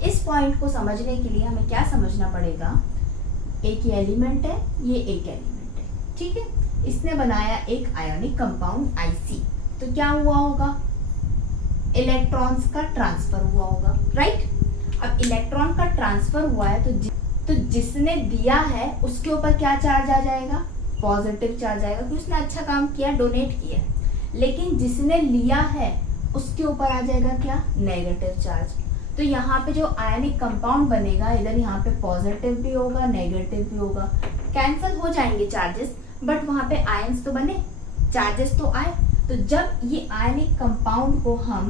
इस पॉइंट को समझने के लिए हमें क्या समझना पड़ेगा? एक ये एलिमेंट है, ये एक एलिमेंट है, ठीक है? इसने बनाया एक आयोनिक कंपाउंड IC। तो क्या हुआ होगा? इलेक्ट्रॉन्स का ट्रांसफर हुआ होगा, राइट? अब इलेक्ट्रॉन का ट्रांसफर हुआ है तो जिसने दिया है उसके ऊपर क्या चार्ज आ जाएगा? पॉजिटिव चार्ज आएगा, क्योंकि उसने अच्छा काम किया, डोनेट किया। लेकिन जिसने लिया है उसके ऊपर आ जाएगा क्या? Negative charge. तो यहाँ पे जो आयनिक कंपाउंड बनेगा, इधर यहाँ पे पॉजिटिव भी होगा, नेगेटिव भी होगा, कैंसिल हो जाएंगे चार्जेस, बट वहाँ पे आयंस तो बने, चार्जेस तो आए। तो जब ये आयनिक कंपाउंड को हम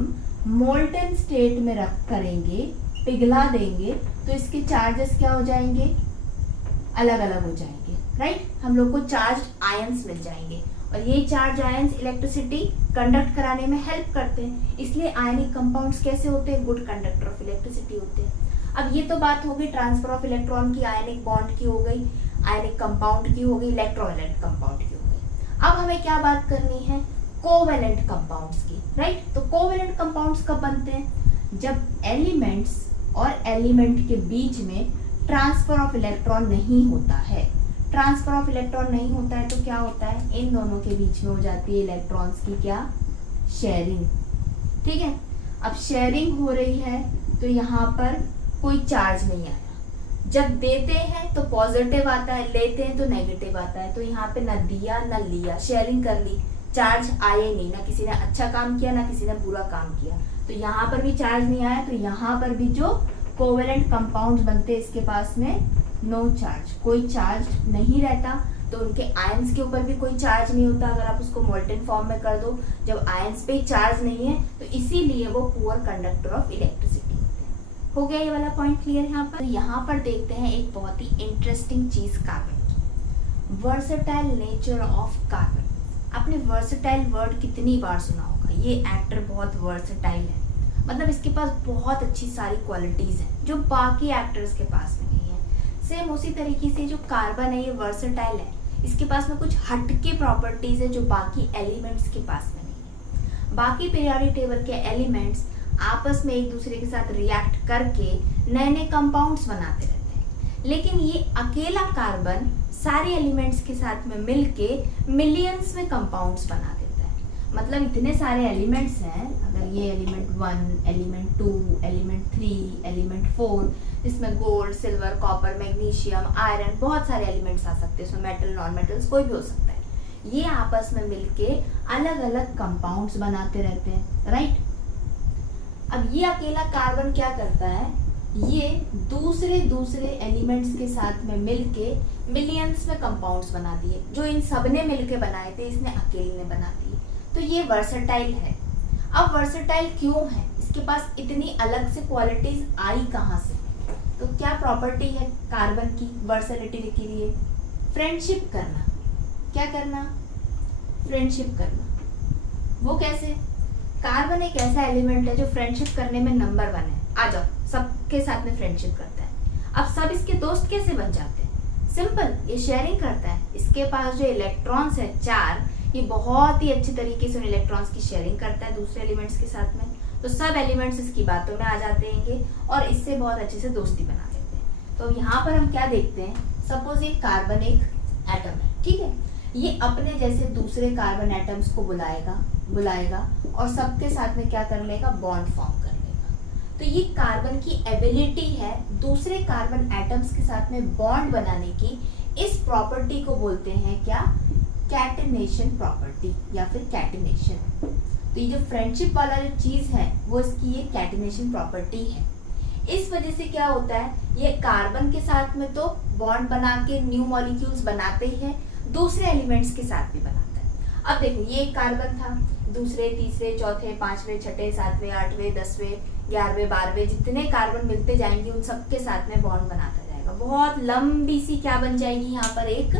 मोल्टन स्टेट में रख करेंगे, पिघला देंगे, तो इसके चार्जेस क्या हो जाएंगे? अलग अलग हो जाएंगे, राइट? हम लोग को चार्ज आयंस मिल जाएंगे, और ये चार्ज आयंस इलेक्ट्रिसिटी कंडक्ट कराने में हेल्प करते हैं। इसलिए आयनिक कंपाउंड्स कैसे होते हैं? गुड कंडक्टर ऑफ इलेक्ट्रिसिटी होते हैं। अब ये तो बात हो गई ट्रांसफर ऑफ इलेक्ट्रॉन की, आयनिक बॉन्ड की हो गई, आयनिक कंपाउंड की हो गई, इलेक्ट्रोवैलेंट कंपाउंड की हो गई। अब हमें क्या बात करनी है? कोवैलेंट कंपाउंड्स की, राइट? तो कोवैलेंट कंपाउंड्स कब बनते हैं? जब एलिमेंट्स और एलिमेंट के बीच में ट्रांसफर ऑफ इलेक्ट्रॉन नहीं होता है। ट्रांसफर ऑफ इलेक्ट्रॉन नहीं होता है तो क्या होता है? इन दोनों के बीच में हो जाती है इलेक्ट्रॉन्स की क्या? शेयरिंग, ठीक है? अब शेयरिंग हो रही है तो यहाँ पर कोई चार्ज नहीं आया। जब देते हैं तो पॉजिटिव आता है, लेते हैं तो नेगेटिव आता है। तो यहाँ पे ना दिया ना लिया, शेयरिंग कर ली, चार्ज आए नहीं, ना किसी ने अच्छा काम किया ना किसी ने बुरा काम किया। तो यहाँ पर भी चार्ज नहीं आया, तो यहाँ पर भी जो कोवेलेंट कंपाउंड्स बनते हैं इसके पास में नो चार्ज, कोई चार्ज नहीं रहता। तो उनके आयंस के ऊपर भी कोई चार्ज नहीं होता अगर आप उसको मोल्टेन फॉर्म में कर दो। जब आयंस पे चार्ज नहीं है तो इसीलिए वो पुअर कंडक्टर ऑफ इलेक्ट्रिसिटी होते हैं। हो गया ये वाला पॉइंट क्लियर यहाँ पर? यहाँ पर देखते हैं एक बहुत ही इंटरेस्टिंग चीज कार्बन की, वर्सेटाइल नेचर ऑफ कार्बन। आपने वर्सेटाइल वर्ड कितनी बार सुना होगा? ये एक्टर बहुत वर्सेटाइल है, मतलब इसके पास बहुत अच्छी सारी क्वालिटीज हैं जो बाकी एक्टर्स के पास में नहीं है। सेम उसी तरीके से जो कार्बन है ये वर्सेटाइल है, इसके पास में कुछ हटके प्रॉपर्टीज है जो बाकी एलिमेंट्स के पास में नहीं है। बाकी पीरियोडिक टेबल के एलिमेंट्स आपस में एक दूसरे के साथ रिएक्ट करके नए नए कंपाउंड्स बनाते रहते हैं, लेकिन ये अकेला कार्बन सारे एलिमेंट्स के साथ में मिलके मिलियंस में कंपाउंड्स बना देता है। मतलब इतने सारे एलिमेंट्स हैं, अगर ये एलिमेंट 1, एलिमेंट 2, एलिमेंट 3, एलिमेंट 4, इसमें gold, silver, copper, magnesium, iron, बहुत सारे एलिमेंट्स आ सकते हैं, इसमें मेटल, नॉन मेटल्स कोई भी हो सकता है। ये आपस में मिलके अलग अलग कंपाउंड्स बनाते रहते हैं, राइट? अब ये अकेला कार्बन क्या करता है? ये दूसरे एलिमेंट्स के साथ में मिलके मिलियंस में कंपाउंड्स बना दिए, जो इन सब ने मिलके बनाए थे, इसने अकेले ने बना दिए। तो ये वर्सेटाइल है। अब वर्सेटाइल क्यों है? इसके पास इतनी अलग से क्वालिटीज आई कहाँ से? तो क्या प्रॉपर्टी है कार्बन की वर्सेटिलिटी के लिए? फ्रेंडशिप करना। क्या करना? फ्रेंडशिप करना। वो कैसे? कार्बन एक ऐसा एलिमेंट है जो फ्रेंडशिप करने में नंबर 1 है। आ जाओ, सबके साथ में फ्रेंडशिप करता है। अब सब इसके दोस्त कैसे बन जाते हैं? सिंपल, ये शेयरिंग करता है। इसके पास जो इलेक्ट्रॉन्स है 4, ये बहुत ही अच्छी तरीके से उन इलेक्ट्रॉन्स की शेयरिंग करता है दूसरे एलिमेंट्स के साथ में। तो सब एलिमेंट्स इसकी बातों में आ जाते हैं और इससे बहुत अच्छे से दोस्ती बना लेते हैं। तो यहाँ पर हम क्या देखते हैं, सपोज ये कार्बन एक एटम है, ठीक है। ये अपने जैसे दूसरे कार्बन एटम्स को बुलाएगा और सबके साथ में क्या कर लेगा, बॉन्ड फॉर्म कर लेगा। तो ये कार्बन की एबिलिटी है दूसरे कार्बन एटम्स के साथ में बॉन्ड बनाने की। इस प्रॉपर्टी को बोलते हैं क्या, कैटिनेशन प्रॉपर्टी या फिर कैटिनेशन। तो ये जो फ्रेंडशिप वाला जो चीज है वो इसकी ये कैटिनेशन प्रॉपर्टी है। इस वजह से क्या होता है, ये कार्बन के साथ में तो बॉन्ड बना के न्यू मॉलिक्यूल्स बनाते ही है, दूसरे एलिमेंट्स के साथ भी बनाता है। अब देखो, ये एक कार्बन था, दूसरे, तीसरे, चौथे, पांचवे, छठे, सातवें, आठवें, 10वें, 11वें, 12वें जितने कार्बन मिलते जाएंगे उन सबके साथ में बॉन्ड बनाता जाएगा। बहुत लंबी सी क्या बन जाएगी, यहाँ पर एक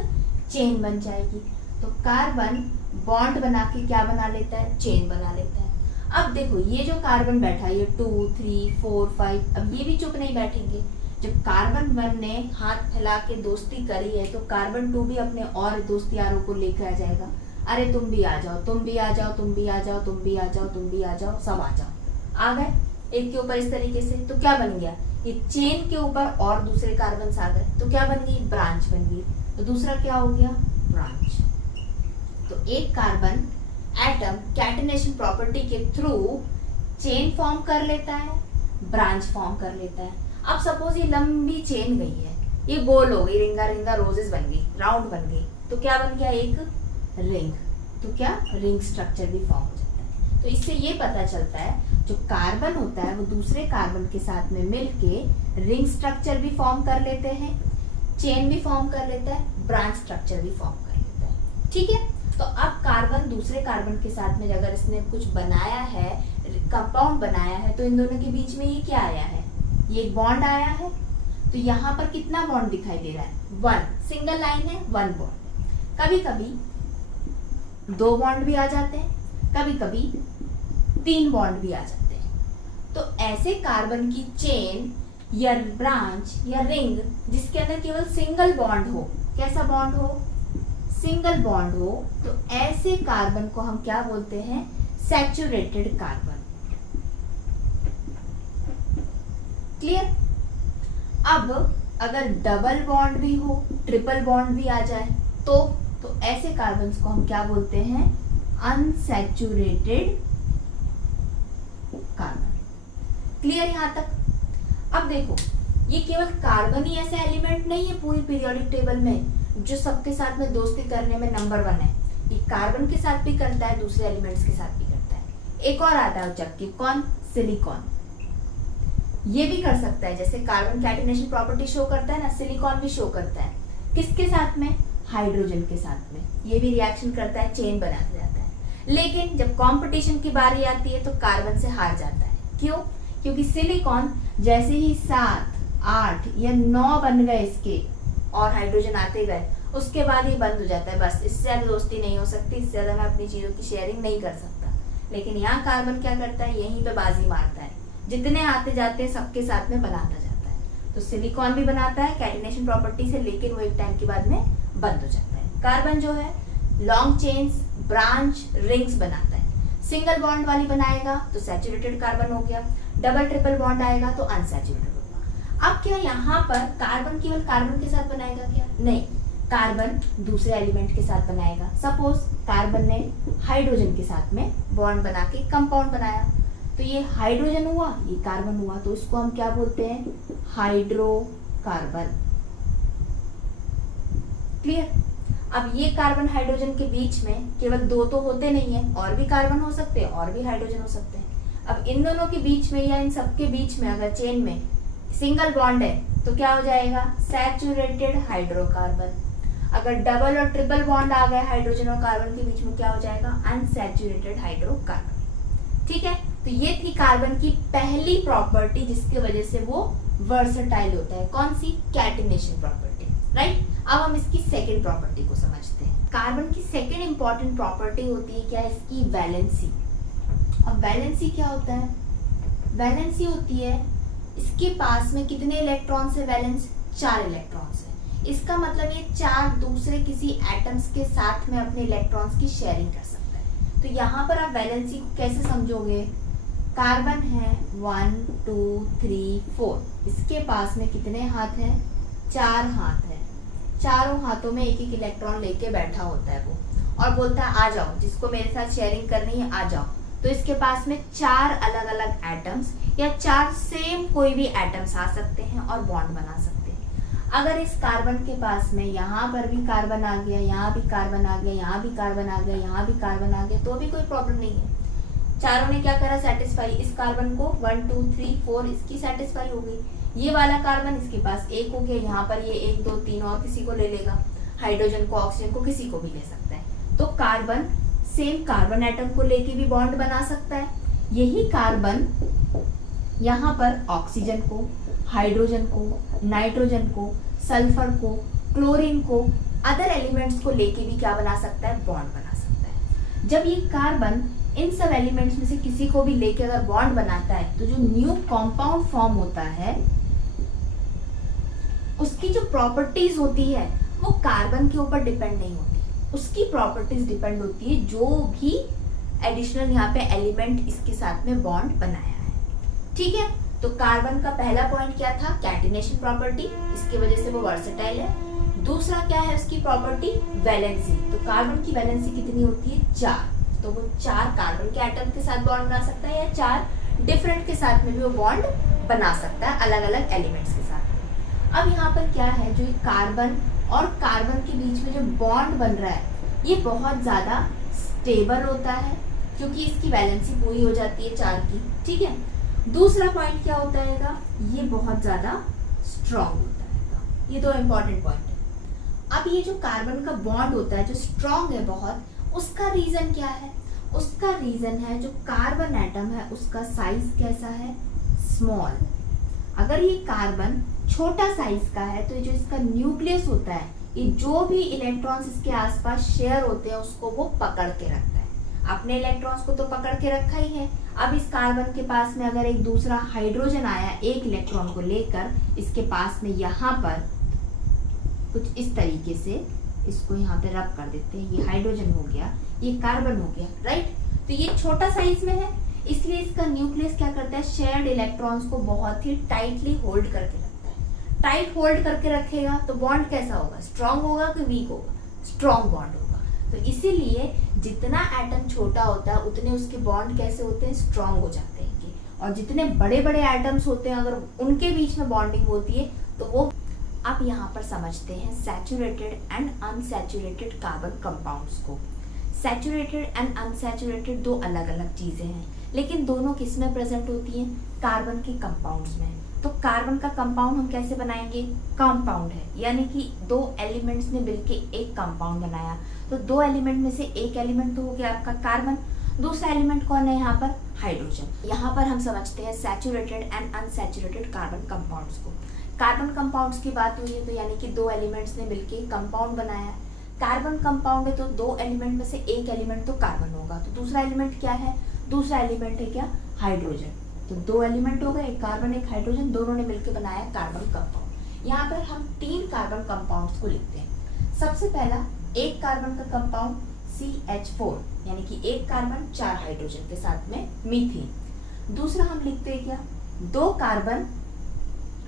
चेन बन जाएगी। तो कार्बन बॉन्ड बना के क्या बना लेता है, चेन बना लेता है। अब देखो, ये जो कार्बन बैठा है, ये 2, 3, 4, 5, अब ये भी चुप नहीं बैठेंगे। जब कार्बन 1 ने हाथ फैला के दोस्ती करी है तो कार्बन 2 भी अपने और दोस्त यारों को लेकर आ जाएगा। अरे तुम भी आ जाओ, तुम भी आ जाओ, तुम भी आ जाओ, तुम भी आ जाओ, तुम भी आ जाओ, सब आ जाओ। आ गए एक के ऊपर इस तरीके से। तो क्या बन गया, ये चेन के ऊपर और दूसरे कार्बन आ गए तो क्या बन गई, ब्रांच बन गई। तो दूसरा क्या हो गया, ब्रांच। तो एक कार्बन एटम कैटिनेशन प्रॉपर्टी के थ्रू चेन फॉर्म कर लेता है, ब्रांच फॉर्म कर लेता है। अब सपोज ये लंबी चेन गई है, ये गोल हो गई, रिंगा रिंगा रोजेस बन गई, राउंड बन गई, तो क्या बन गया, एक रिंग। तो क्या, रिंग स्ट्रक्चर भी फॉर्म हो जाता है। तो इससे ये पता चलता है जो कार्बन होता है वो दूसरे कार्बन के साथ में मिलके रिंग स्ट्रक्चर भी फॉर्म कर लेते हैं, चेन भी फॉर्म कर लेता है, ब्रांच स्ट्रक्चर भी फॉर्म कर लेता है। ठीक है, तो अब कार्बन दूसरे कार्बन के साथ में अगर इसने कुछ बनाया है, कंपाउंड बनाया है, तो इन दोनों के बीच में ये क्या आया है, ये एक बॉन्ड आया है। तो यहाँ पर कितना बॉन्ड दिखाई दे रहा है, 1, सिंगल लाइन है, 1 बॉन्ड। कभी कभी 2 बॉन्ड भी आ जाते हैं, कभी कभी 3 बॉन्ड भी आ जाते हैं। तो ऐसे कार्बन की चेन या ब्रांच या रिंग जिसके अंदर केवल सिंगल बॉन्ड हो, कैसा बॉन्ड हो, सिंगल बॉन्ड हो, तो ऐसे कार्बन को हम क्या बोलते हैं, सैचुरेटेड कार्बन। क्लियर? अब अगर डबल बॉन्ड भी हो, ट्रिपल बॉन्ड भी आ जाए तो ऐसे कार्बन को हम क्या बोलते हैं, अनसैचुरेटेड कार्बन। क्लियर यहां तक? अब देखो, ये केवल कार्बन ही ऐसा एलिमेंट नहीं है पूरी पीरियोडिक टेबल में जो सबके साथ में दोस्ती करने में नंबर 1 है। ये कार्बन के साथ भी करता है, दूसरे एलिमेंट्स के साथ भी करता है। एक और आता है चक्की, कौन, सिलिकॉन। ये भी कर सकता है, जैसे कार्बन कैटिनेशन प्रॉपर्टी शो करता है ना, सिलिकॉन भी शो करता है। किसके साथ में, हाइड्रोजन के साथ में। ये भी रिएक्शन करता है, चेन बना जाता है। लेकिन जब कंपटीशन की बारी आती है तो कार्बन से हार जाता है। क्यों? क्योंकि सिलिकॉन जैसे ही 7, 8 या 9 बन गए इसके और हाइड्रोजन आते गए, उसके बाद ही बंद हो जाता है। बस इससे ज्यादा दोस्ती नहीं हो सकती, इससे ज्यादा मैं अपनी चीजों की शेयरिंग नहीं कर सकता। लेकिन यहाँ कार्बन क्या करता है, यहीं पे बाजी मारता है, जितने आते जाते हैं सबके साथ में बनाता जाता है। तो सिलिकॉन भी बनाता है कैटिनेशन प्रॉपर्टी से, लेकिन वो एक टाइम के बाद में बंद हो जाता है। कार्बन जो है लॉन्ग चेन्स, ब्रांच, रिंग्स बनाता है। सिंगल बॉन्ड वाली बनाएगा तो सैचुरेटेड कार्बन हो गया, डबल ट्रिपल बॉन्ड आएगा तो अनसैचुरेटेड होगा। अब क्या यहाँ पर कार्बन केवल कार्बन के साथ बनाएगा क्या, नहीं, कार्बन दूसरे एलिमेंट के साथ बनाएगा। सपोज कार्बन ने हाइड्रोजन के साथ में बॉन्ड बना के कंपाउंड बनाया, तो ये हाइड्रोजन हुआ, ये कार्बन हुआ, तो इसको हम क्या बोलते हैं, हाइड्रोकार्बन। क्लियर? अब ये कार्बन हाइड्रोजन के बीच में केवल 2 तो होते नहीं है, और भी कार्बन हो सकते हैं, और भी हाइड्रोजन हो सकते हैं। अब इन दोनों के बीच में या इन सबके बीच में अगर चेन में सिंगल बॉन्ड है तो क्या हो जाएगा, सैचुरेटेड हाइड्रोकार्बन। अगर डबल और ट्रिपल बॉन्ड आ गए हाइड्रोजन और कार्बन के बीच में, क्या हो जाएगा, अनसैचुरेटेड हाइड्रोकार्बन। ठीक है, तो ये थी कार्बन की पहली प्रॉपर्टी जिसकी वजह से वो वर्सटाइल होता है। कौन सी, कैटिनेशन प्रॉपर्टी, राइट। अब हम इसकी सेकेंड प्रॉपर्टी को समझते हैं। कार्बन की सेकेंड इंपॉर्टेंट प्रॉपर्टी होती है क्या, इसकी वैलेंसी। अब वैलेंसी क्या होता है, वैलेंसी होती है इसके पास में कितने इलेक्ट्रॉन्स है, वैलेंस 4 इलेक्ट्रॉन्स है। इसका मतलब ये 4 दूसरे किसी एटम्स के साथ में अपने इलेक्ट्रॉन्स की शेयरिंग कर सकता है। तो यहाँ पर आप वैलेंसी को कैसे समझोगे, कार्बन है 1 2 3 4, इसके पास में कितने हाथ हैं, 4 हाथ हैं। चारों हाथों में एक एक इलेक्ट्रॉन लेके बैठा होता है वो, और बोलता है आ जाओ, जिसको मेरे साथ शेयरिंग करनी है आ जाओ। तो इसके पास में 4 अलग अलग एटम्स या 4 सेम कोई भी एटम्स आ सकते हैं और बॉन्ड बना सकते हैं। अगर इस कार्बन के पास में यहाँ पर भी कार्बन आ गया, यहाँ भी कार्बन आ गया, यहाँ भी कार्बन आ गया, यहाँ भी कार्बन आ गया, तो भी कोई प्रॉब्लम नहीं है। चारों ने क्या करा, सेटिस्फाई। इस कार्बन को 1 2 3 4 इसकी सेटिस्फाई हो गई। ये वाला कार्बन इसके पास 1 हो गया, यहाँ पर ये 1 2 3 और किसी को ले लेगा, हाइड्रोजन को, ऑक्सीजन को, किसी को भी ले सकता है। तो कार्बन सेम कार्बन एटम को लेके भी बॉन्ड बना सकता है। यही कार्बन यहाँ पर ऑक्सीजन को, हाइड्रोजन को, नाइट्रोजन को, सल्फर को, क्लोरीन को, अदर एलिमेंट्स को लेके भी क्या बना सकता है, बॉन्ड बना सकता है। जब ये कार्बन इन सब एलिमेंट्स में से किसी को भी लेके अगर बॉन्ड बनाता है तो जो न्यू कंपाउंड फॉर्म होता है उसकी जो प्रॉपर्टीज होती है वो कार्बन के ऊपर डिपेंड नहीं होती, उसकी प्रॉपर्टीज डिपेंड होती है जो भी एडिशनल यहाँ पे एलिमेंट इसके साथ में बॉन्ड बनाया है। ठीक है, तो कार्बन का पहला पॉइंट क्या था, कैटिनेशन प्रॉपर्टी, इसकी वजह से वो वर्सेटाइल है। दूसरा क्या है उसकी प्रॉपर्टी, वैलेंसी। तो कार्बन की वैलेंसी कितनी होती है, 4। तो वो 4 कार्बन के एटम के साथ बॉन्ड बना सकता है या 4 डिफरेंट के साथ में भी वो बॉन्ड बना सकता है, अलग अलग एलिमेंट्स के साथ। अब यहाँ पर क्या है, जो कार्बन और कार्बन के बीच में जो बॉन्ड बन रहा है ये बहुत ज्यादा स्टेबल होता है क्योंकि इसकी वैलेंसी पूरी हो जाती है 4 की। ठीक है, दूसरा पॉइंट क्या होता है, ये बहुत ज्यादा स्ट्रॉन्ग होता है। ये 2 इंपॉर्टेंट पॉइंट है। अब ये जो कार्बन का बॉन्ड होता है जो स्ट्रॉन्ग है बहुत, उसका रीजन क्या है, उसका रीजन है जो कार्बन एटम है उसका साइज कैसा है, स्मॉल। अगर ये कार्बन छोटा साइज का है तो जो इसका न्यूक्लियस होता है, ये जो भी इलेक्ट्रॉन्स इसके आसपास शेयर होते हैं उसको वो पकड़ के रखता है। अपने इलेक्ट्रॉन्स को तो पकड़ के रखा ही है। अब इस कार्बन के पास में अगर एक दूसरा हाइड्रोजन आया एक इलेक्ट्रॉन को लेकर, इसके पास में यहाँ पर कुछ इस तरीके से इसको यहाँ पे रब कर देते हैं, ये हाइड्रोजन हो गया, ये कार्बन हो गया, राइट। तो ये छोटा साइज में है, इसलिए इसका न्यूक्लियस क्या करता है, शेयर्ड इलेक्ट्रॉन्स को बहुत ही टाइटली होल्ड करके रखता है। टाइट होल्ड करके रखेगा तो बॉन्ड कैसा होगा, स्ट्रॉन्ग होगा कि वीक होगा, स्ट्रॉन्ग बॉन्ड होगा। तो इसीलिए जितना एटम छोटा होता है उतने उसके बॉन्ड कैसे होते हैं, स्ट्रॉन्ग हो जाते हैं। और जितने बड़े बड़े एटम्स होते हैं अगर उनके बीच में बॉन्डिंग होती है तो वो, आप यहाँ पर समझते हैं saturated and unsaturated carbon compounds को। सैचुरेटेड एंड अनसैचुरेटेड 2 अलग अलग चीजें हैं, लेकिन दोनों किस में प्रेजेंट होती हैं, कार्बन के कंपाउंड्स में। तो कार्बन का कंपाउंड हम कैसे बनाएंगे, कंपाउंड है, यानी कि 2 एलिमेंट्स ने मिलकर एक कंपाउंड बनाया। तो 2 एलिमेंट में से एक एलिमेंट तो हो गया आपका कार्बन, दूसरा एलिमेंट कौन है यहाँ पर, हाइड्रोजन। यहाँ पर हम समझते हैं saturated and unsaturated carbon compounds को। कार्बन कंपाउंड्स की बात हुई है तो यानी कि 2 एलिमेंट्स ने मिलकर कंपाउंड बनाया। कार्बन कंपाउंड है तो 2 एलिमेंट में से एक एलिमेंट तो कार्बन होगा, तो दूसरा एलिमेंट क्या है, दूसरा एलिमेंट है क्या, हाइड्रोजन। तो 2 एलिमेंट हो गए, एक कार्बन एक हाइड्रोजन, दोनों ने मिलकर बनाया कार्बन कंपाउंड। यहाँ पर हम 3 कार्बन कंपाउंड्स को लिखते हैं। सबसे पहला एक कार्बन का कंपाउंड CH4, यानी कि एक कार्बन 4 हाइड्रोजन के साथ में मीथेन। दूसरा हम लिखते हैं क्या, 2 कार्बन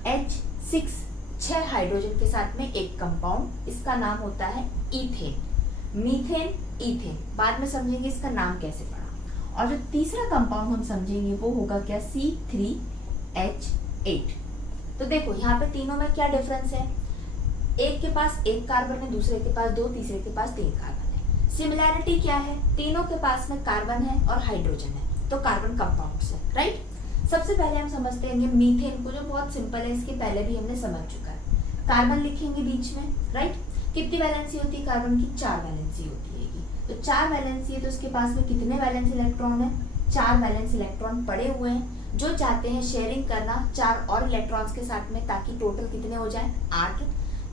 H6 6 हाइड्रोजन के साथ में एक कंपाउंड, इसका नाम होता है इथेन। मीथेन, इथेन, बाद में समझेंगे इसका नाम कैसे पड़ा। और जो तीसरा कंपाउंड हम समझेंगे वो होगा क्या, C3H8। तो देखो यहाँ पे तीनों में क्या डिफरेंस है, एक के पास एक कार्बन है, दूसरे के पास 2, तीसरे के पास 3 कार्बन है। सिमिलैरिटी क्या है, तीनों के पास में कार्बन है और हाइड्रोजन है, तो कार्बन कंपाउंड्स है, राइट। सबसे पहले हम समझते हैं मीथेन को, जो बहुत सिंपल है, इसके पहले भी हमने समझ चुका है। कार्बन लिखेंगे बीच में, राइट। कितनी वैलेंसी होती है कार्बन की, 4 वैलेंसी होती है। तो 4 वैलेंसी है तो उसके पास में कितने वैलेंस इलेक्ट्रॉन है, 4 वैलेंस इलेक्ट्रॉन पड़े हुए हैं जो चाहते हैं शेयरिंग करना 4 और इलेक्ट्रॉन्स के साथ में, ताकि टोटल कितने हो जाए, 8।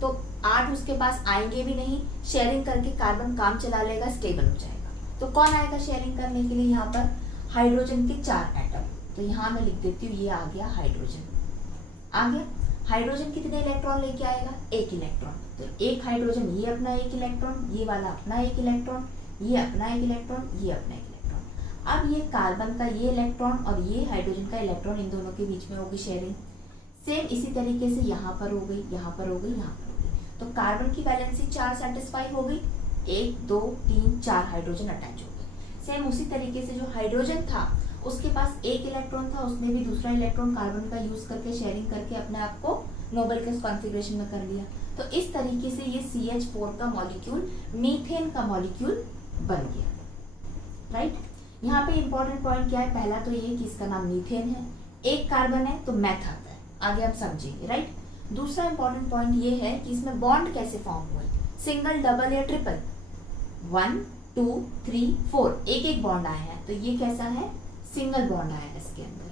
तो 8 उसके पास आएंगे भी नहीं, शेयरिंग करके कार्बन काम चला लेगा, स्टेबल हो जाएगा। तो कौन आएगा शेयरिंग करने के लिए यहाँ पर? हाइड्रोजन के 4 एटम। तो यहाँ मैं लिख देती हूँ, ये आ गया हाइड्रोजन। आ गया। हाइड्रोजन कितने इलेक्ट्रॉन लेके आएगा? 1 इलेक्ट्रॉन। तो एक हाइड्रोजन, ये अपना 1 इलेक्ट्रॉन, ये वाला अपना 1 इलेक्ट्रॉन, ये अपना 1 इलेक्ट्रॉन, ये अपना 1 इलेक्ट्रॉन। अब ये कार्बन का ये इलेक्ट्रॉन और ये हाइड्रोजन का इलेक्ट्रॉन, इन दोनों के बीच में होगी शेयरिंग। सेम इसी तरीके से यहाँ पर हो गई, यहाँ पर हो गई, यहाँ पर हो गई। तो कार्बन की वैलेंसी 4 सेटिस्फाई हो गई, 1 2 3 4 हाइड्रोजन अटैच हो गए। सेम उसी तरीके से जो हाइड्रोजन था उसके पास 1 इलेक्ट्रॉन था, उसने भी दूसरा इलेक्ट्रॉन कार्बन का यूज करके शेयरिंग करके अपने आप को नोबेल गैस कॉन्फ़िगरेशन में कर लिया। तो इस तरीके से ये CH4 का मॉलिक्यूल मीथेन का मॉलिक्यूल बन गया। राइट। यहाँ पे इंपॉर्टेंट पॉइंट क्या है? पहला तो ये कि इसका नाम मीथेन है, 1 कार्बन है तो मैथ आता है, आगे हम समझेंगे। राइट। दूसरा इंपॉर्टेंट पॉइंट ये है कि इसमें बॉन्ड कैसे फॉर्म हुए, सिंगल, डबल या ट्रिपल? 1 2 3 4 एक बॉन्ड आया है, तो ये कैसा है? सिंगल बॉन्ड आया है इसके अंदर,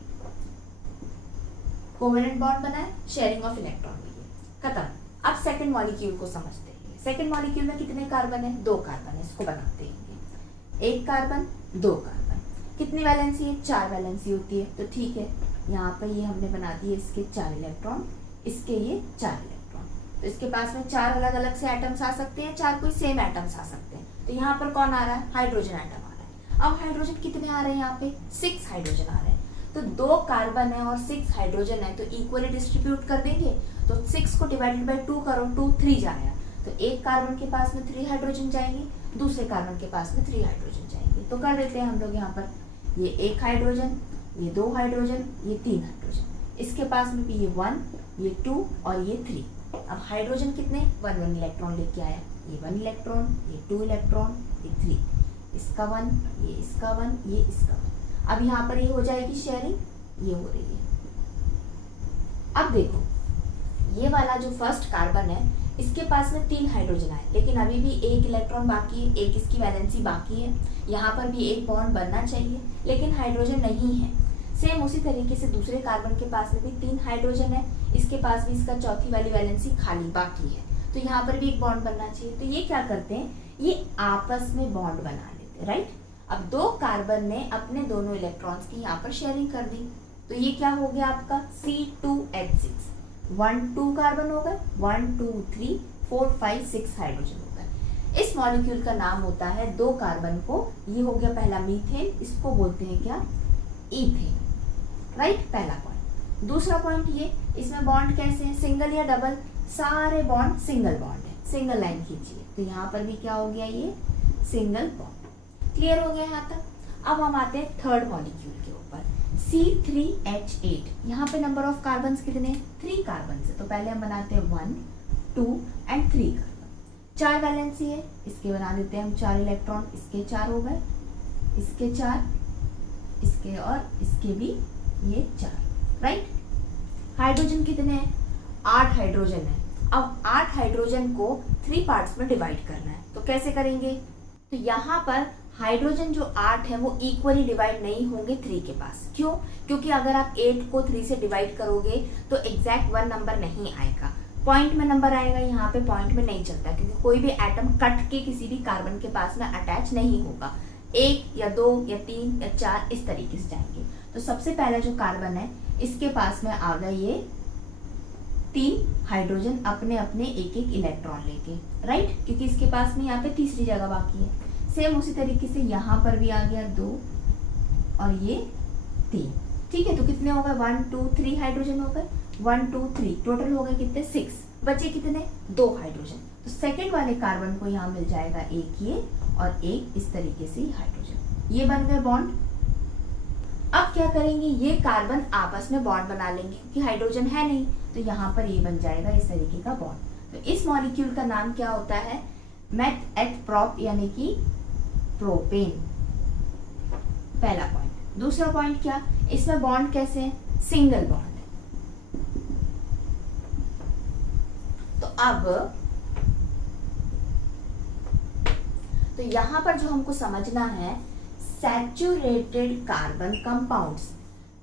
कोवेलेंट बॉन्ड बना है, शेयरिंग ऑफ इलेक्ट्रॉन भी है, खत्म। अब सेकंड मॉलिक्यूल को समझते हैं। सेकंड मॉलिक्यूल में कितने कार्बन है? 2 कार्बन है, इसको बनाते हैं। 1 कार्बन 2 कार्बन, कितनी वैलेंसी है? 4 वैलेंसी होती है। तो ठीक है, यहाँ पर ये हमने बना दिए इसके 4 इलेक्ट्रॉन, इसके ये 4 इलेक्ट्रॉन। तो इसके पास में 4 अलग अलग से एटम्स आ सकते हैं, 4 कोई सेम एटम्स आ सकते हैं। तो यहाँ पर कौन आ रहा है? हाइड्रोजन एटम आ रहा है। अब हाइड्रोजन कितने आ रहे हैं? यहाँ पे 6 हाइड्रोजन आ रहे हैं। तो 2 कार्बन है और 6 हाइड्रोजन है, तो इक्वली डिस्ट्रीब्यूट कर देंगे। तो 6 को डिवाइडेड बाय 2 करो, 2 3 जाएगा। तो एक कार्बन के पास में 3 हाइड्रोजन जाएंगे, दूसरे कार्बन के पास में 3 हाइड्रोजन जाएंगे। तो कर देते हैं हम लोग यहाँ पर, ये 1 हाइड्रोजन, ये 2 हाइड्रोजन, ये 3 हाइड्रोजन। इसके पास में भी ये 1, ये 2 और ये 3। अब हाइड्रोजन कितने? 1 इलेक्ट्रॉन लेके आया, ये 1 इलेक्ट्रॉन, ये 2 इलेक्ट्रॉन, ये 3, इसका 1, ये इसका 1, ये इसका 1। अब यहाँ पर ये हो जाएगी शेयरिंग, ये हो रही है। अब देखो, ये वाला जो फर्स्ट कार्बन है इसके पास में 3 हाइड्रोजन आए, लेकिन अभी भी 1 इलेक्ट्रॉन बाकी है, 1 इसकी वैलेंसी बाकी है। यहाँ पर भी एक बॉन्ड बनना चाहिए, लेकिन हाइड्रोजन नहीं है। सेम उसी तरीके से दूसरे कार्बन के पास में भी 3 हाइड्रोजन है, इसके पास भी इसका चौथी वाली वैलेंसी खाली बाकी है। तो यहाँ पर भी एक बॉन्ड बनना चाहिए। तो ये क्या करते हैं? ये आपस में बॉन्ड बना लेते हैं। राइट। अब 2 कार्बन ने अपने दोनों इलेक्ट्रॉन्स की यहाँ पर शेयरिंग कर दी, तो ये क्या हो गया आपका? C2H6। 1 2 कार्बन हो गए, 1 2 3 4 5 6 हाइड्रोजन हो गए। इस मॉलिक्यूल का नाम होता है 2 कार्बन को, ये हो गया पहला मीथेन, इसको बोलते हैं क्या? ईथेन। राइट। पहला पॉइंट। दूसरा पॉइंट ये, इसमें बॉन्ड कैसे है? सिंगल या डबल? सारे बॉन्ड सिंगल बॉन्ड है, सिंगल लाइन खींचिए। तो यहाँ पर भी क्या हो गया? ये सिंगल बॉन्ड। क्लियर हो गया यहाँ तक। अब हम आते हैं थर्ड मॉलिक्यूल के ऊपर, C3H8। यहाँ पे नंबर ऑफ कार्बन कितने? 3 कार्बन है। तो पहले हम बनाते हैं 1 2 एंड 3 कार्बन। 4 वैलेंसी है, इसके बना देते हैं हम 4 इलेक्ट्रॉन, इसके 4 हो गए, इसके 4, इसके और इसके भी ये 4। राइट। हाइड्रोजन कितने हैं? 8 हाइड्रोजन है। अब 8 हाइड्रोजन को 3 पार्ट्स में डिवाइड करना है, तो कैसे करेंगे? तो यहाँ पर हाइड्रोजन जो 8 है वो इक्वली डिवाइड नहीं होंगे 3 के पास। क्यों? क्योंकि अगर आप 8 को 3 से डिवाइड करोगे तो एग्जैक्ट 1 नंबर नहीं आएगा, पॉइंट में नंबर आएगा। यहाँ पे पॉइंट में नहीं चलता, क्योंकि कोई भी एटम कट के किसी भी कार्बन के पास में अटैच नहीं होगा। 1 या 2 या 3 या 4 इस तरीके से जाएंगे। तो सबसे पहला जो कार्बन है इसके पास में आ गए ये 3 हाइड्रोजन अपने अपने एक इलेक्ट्रॉन लेके। राइट। क्योंकि इसके पास में यहाँ पे तीसरी जगह बाकी है। सेम उसी तरीके से यहाँ पर भी आ गया 2 और ये 3। ठीक है। तो कितने हो गए? 1 2 3 हाइड्रोजन हो गए, 1 2 3 टोटल हो गए कितने? 6। बचे कितने? 2 हाइड्रोजन। तो सेकंड वाले कार्बन को यहाँ मिल जाएगा एक ये और एक इस तरीके से हाइड्रोजन। ये बन गए बॉन्ड। अब क्या करेंगे? ये कार्बन आपस में बॉन्ड बना लेंगे, क्योंकि हाइड्रोजन है नहीं, तो यहाँ पर ये बन जाएगा इस तरीके का बॉन्ड। तो इस मॉलिक्यूल का नाम क्या होता है? मेथ एट प्रोप, यानी कि प्रोपेन। पहला पॉइंट। दूसरा पॉइंट क्या? इसमें बॉन्ड कैसे है? सिंगल बॉन्ड है। तो अब तो यहां पर जो हमको समझना है, saturated carbon compounds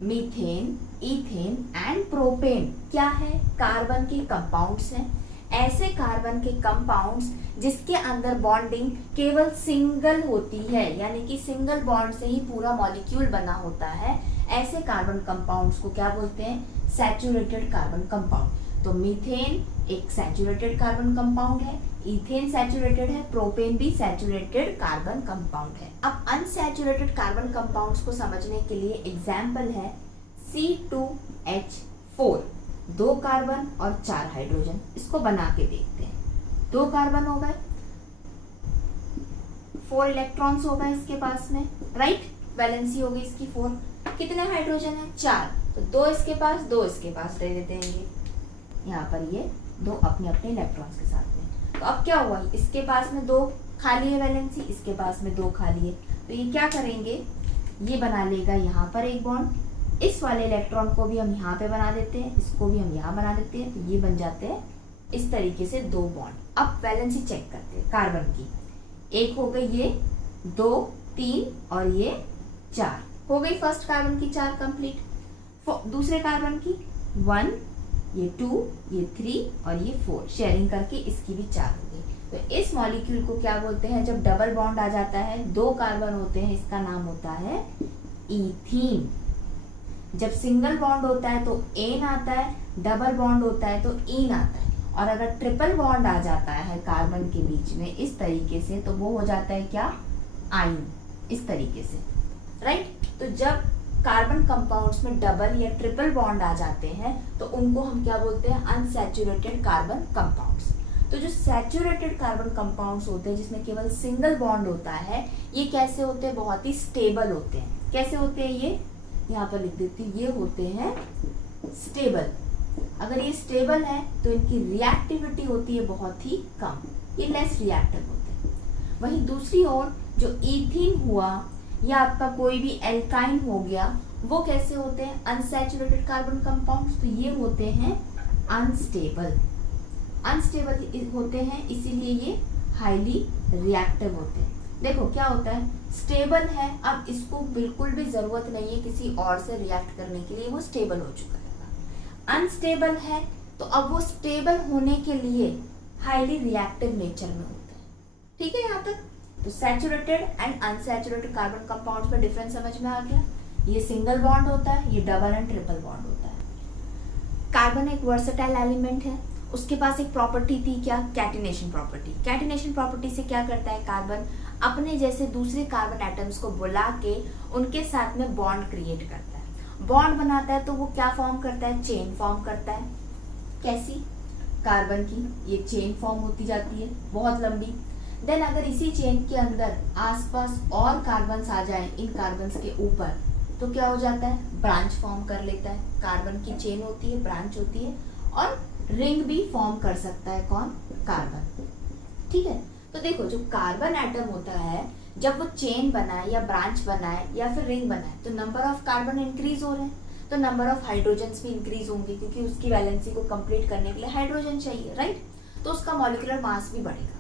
methane, ethane and propane क्या है? कार्बन के कंपाउंड्स हैं। ऐसे कार्बन के कंपाउंड्स जिसके अंदर बॉन्डिंग केवल सिंगल होती है, यानी कि सिंगल बॉन्ड से ही पूरा मॉलिक्यूल बना होता है, ऐसे कार्बन कंपाउंड्स को क्या बोलते हैं? Saturated carbon compound. तो मीथेन एक सैचुरेटेड कार्बन कंपाउंड है, इथेन सैचुरेटेड है, प्रोपेन भी सैचुरेटेड कार्बन कंपाउंड है। अब अनसैचुरेटेड कार्बन कंपाउंड्स को समझने के लिए एग्जाम्पल है C2H4, 2 कार्बन और 4 हाइड्रोजन। इसको बना के देखते हैं। 2 कार्बन हो गए, 4 इलेक्ट्रॉन्स हो गए इसके पास में, राइट? वैलेंसी हो गई इसकी 4। कितने हाइड्रोजन है? 4। तो 2 इसके पास, 2 इसके पास दे देते हैं ये यहाँ पर, ये 2 अपने अपने इलेक्ट्रॉन्स के साथ में। तो अब क्या हुआ? इसके पास में 2 खाली है वैलेंसी, इसके पास में 2 खाली है। तो ये क्या करेंगे? ये बना लेगा यहाँ पर एक बॉन्ड, इस वाले इलेक्ट्रॉन को भी हम यहाँ पे बना देते हैं, इसको भी हम यहाँ बना देते हैं। तो ये बन जाते हैं इस तरीके से 2 बॉन्ड। अब वैलेंसी चेक करते हैं कार्बन की। एक हो गई ये, 2, 3 और ये 4 हो गई। फर्स्ट कार्बन की 4 कंप्लीट। दूसरे कार्बन की 1, ये 2, ये 3 और ये 4 शेयरिंग करके इसकी भी 4 हो गई। तो इस मॉलिक्यूल को क्या बोलते हैं? जब डबल बॉन्ड आ जाता है, 2 कार्बन होते हैं, इसका नाम होता है ईथीन। जब सिंगल बॉन्ड होता है तो एन आता है, डबल बॉन्ड होता है तो ईन आता है। और अगर ट्रिपल बॉन्ड आ जाता है कार्बन के बीच में इस तरीके से, तो वो हो जाता है क्या? आइन, इस तरीके से, राइट? तो जब कार्बन कंपाउंड्स में डबल या ट्रिपल बॉन्ड आ जाते हैं तो उनको हम क्या बोलते हैं? Unsaturated carbon compounds. तो जो सैचुरेटेड कार्बन कंपाउंड्स होते हैं जिसमें केवल सिंगल बॉन्ड होता है, ये कैसे होते हैं? बहुत ही स्टेबल होते हैं। कैसे होते हैं ये? यहाँ पर लिख देती हूँ, ये होते हैं स्टेबल। अगर ये स्टेबल है तो इनकी रिएक्टिविटी होती है बहुत ही कम, ये लेस रिएक्टिव होते हैं। वहीं दूसरी ओर जो ईथीन हुआ या आपका कोई भी एल्काइन हो गया, वो कैसे होते हैं? Unsaturated carbon compounds. तो ये होते हैं अनस्टेबल। अनस्टेबल होते हैं इसीलिए ये हाईली रिएक्टिव होते हैं। देखो क्या होता है, स्टेबल है, अब इसको बिल्कुल भी जरूरत नहीं है किसी और से रिएक्ट करने के लिए, वो स्टेबल हो चुका है। अनस्टेबल है तो अब वो स्टेबल होने के लिए हाईली रिएक्टिव नेचर में होते हैं। ठीक है यहाँ तक? तो saturated and unsaturated carbon compounds में डिफरेंस समझ में आ गया। ये सिंगल बॉन्ड होता है, ये डबल एंड ट्रिपल बॉन्ड होता है। कार्बन एक वर्सेटाइल एलिमेंट है, उसके पास एक प्रॉपर्टी थी क्या? Catenation property. कैटिनेशन प्रॉपर्टी से क्या करता है कार्बन? अपने जैसे दूसरे कार्बन एटम्स को बुला के उनके साथ में बॉन्ड क्रिएट करता है। बॉन्ड बनाता है तो वो क्या फॉर्म करता है? चेन फॉर्म करता है। कैसी? कार्बन की ये चेन फॉर्म होती जाती है बहुत लंबी। देन अगर इसी चेन के अंदर आसपास और कार्बन्स आ जाएं इन कार्बन्स के ऊपर, तो क्या हो जाता है? ब्रांच फॉर्म कर लेता है। कार्बन की चेन होती है, ब्रांच होती है, और रिंग भी फॉर्म कर सकता है कौन? कार्बन। ठीक है? तो देखो जो कार्बन एटम होता है, जब वो चेन बनाए या ब्रांच बनाए या फिर रिंग बनाए, तो नंबर ऑफ कार्बन इंक्रीज हो रहे हैं, तो नंबर ऑफ हाइड्रोजन्स भी इंक्रीज होंगे, क्योंकि उसकी वैलेंसी को कंप्लीट करने के लिए हाइड्रोजन चाहिए, राइट? तो उसका मॉलिक्यूलर मास भी बढ़ेगा।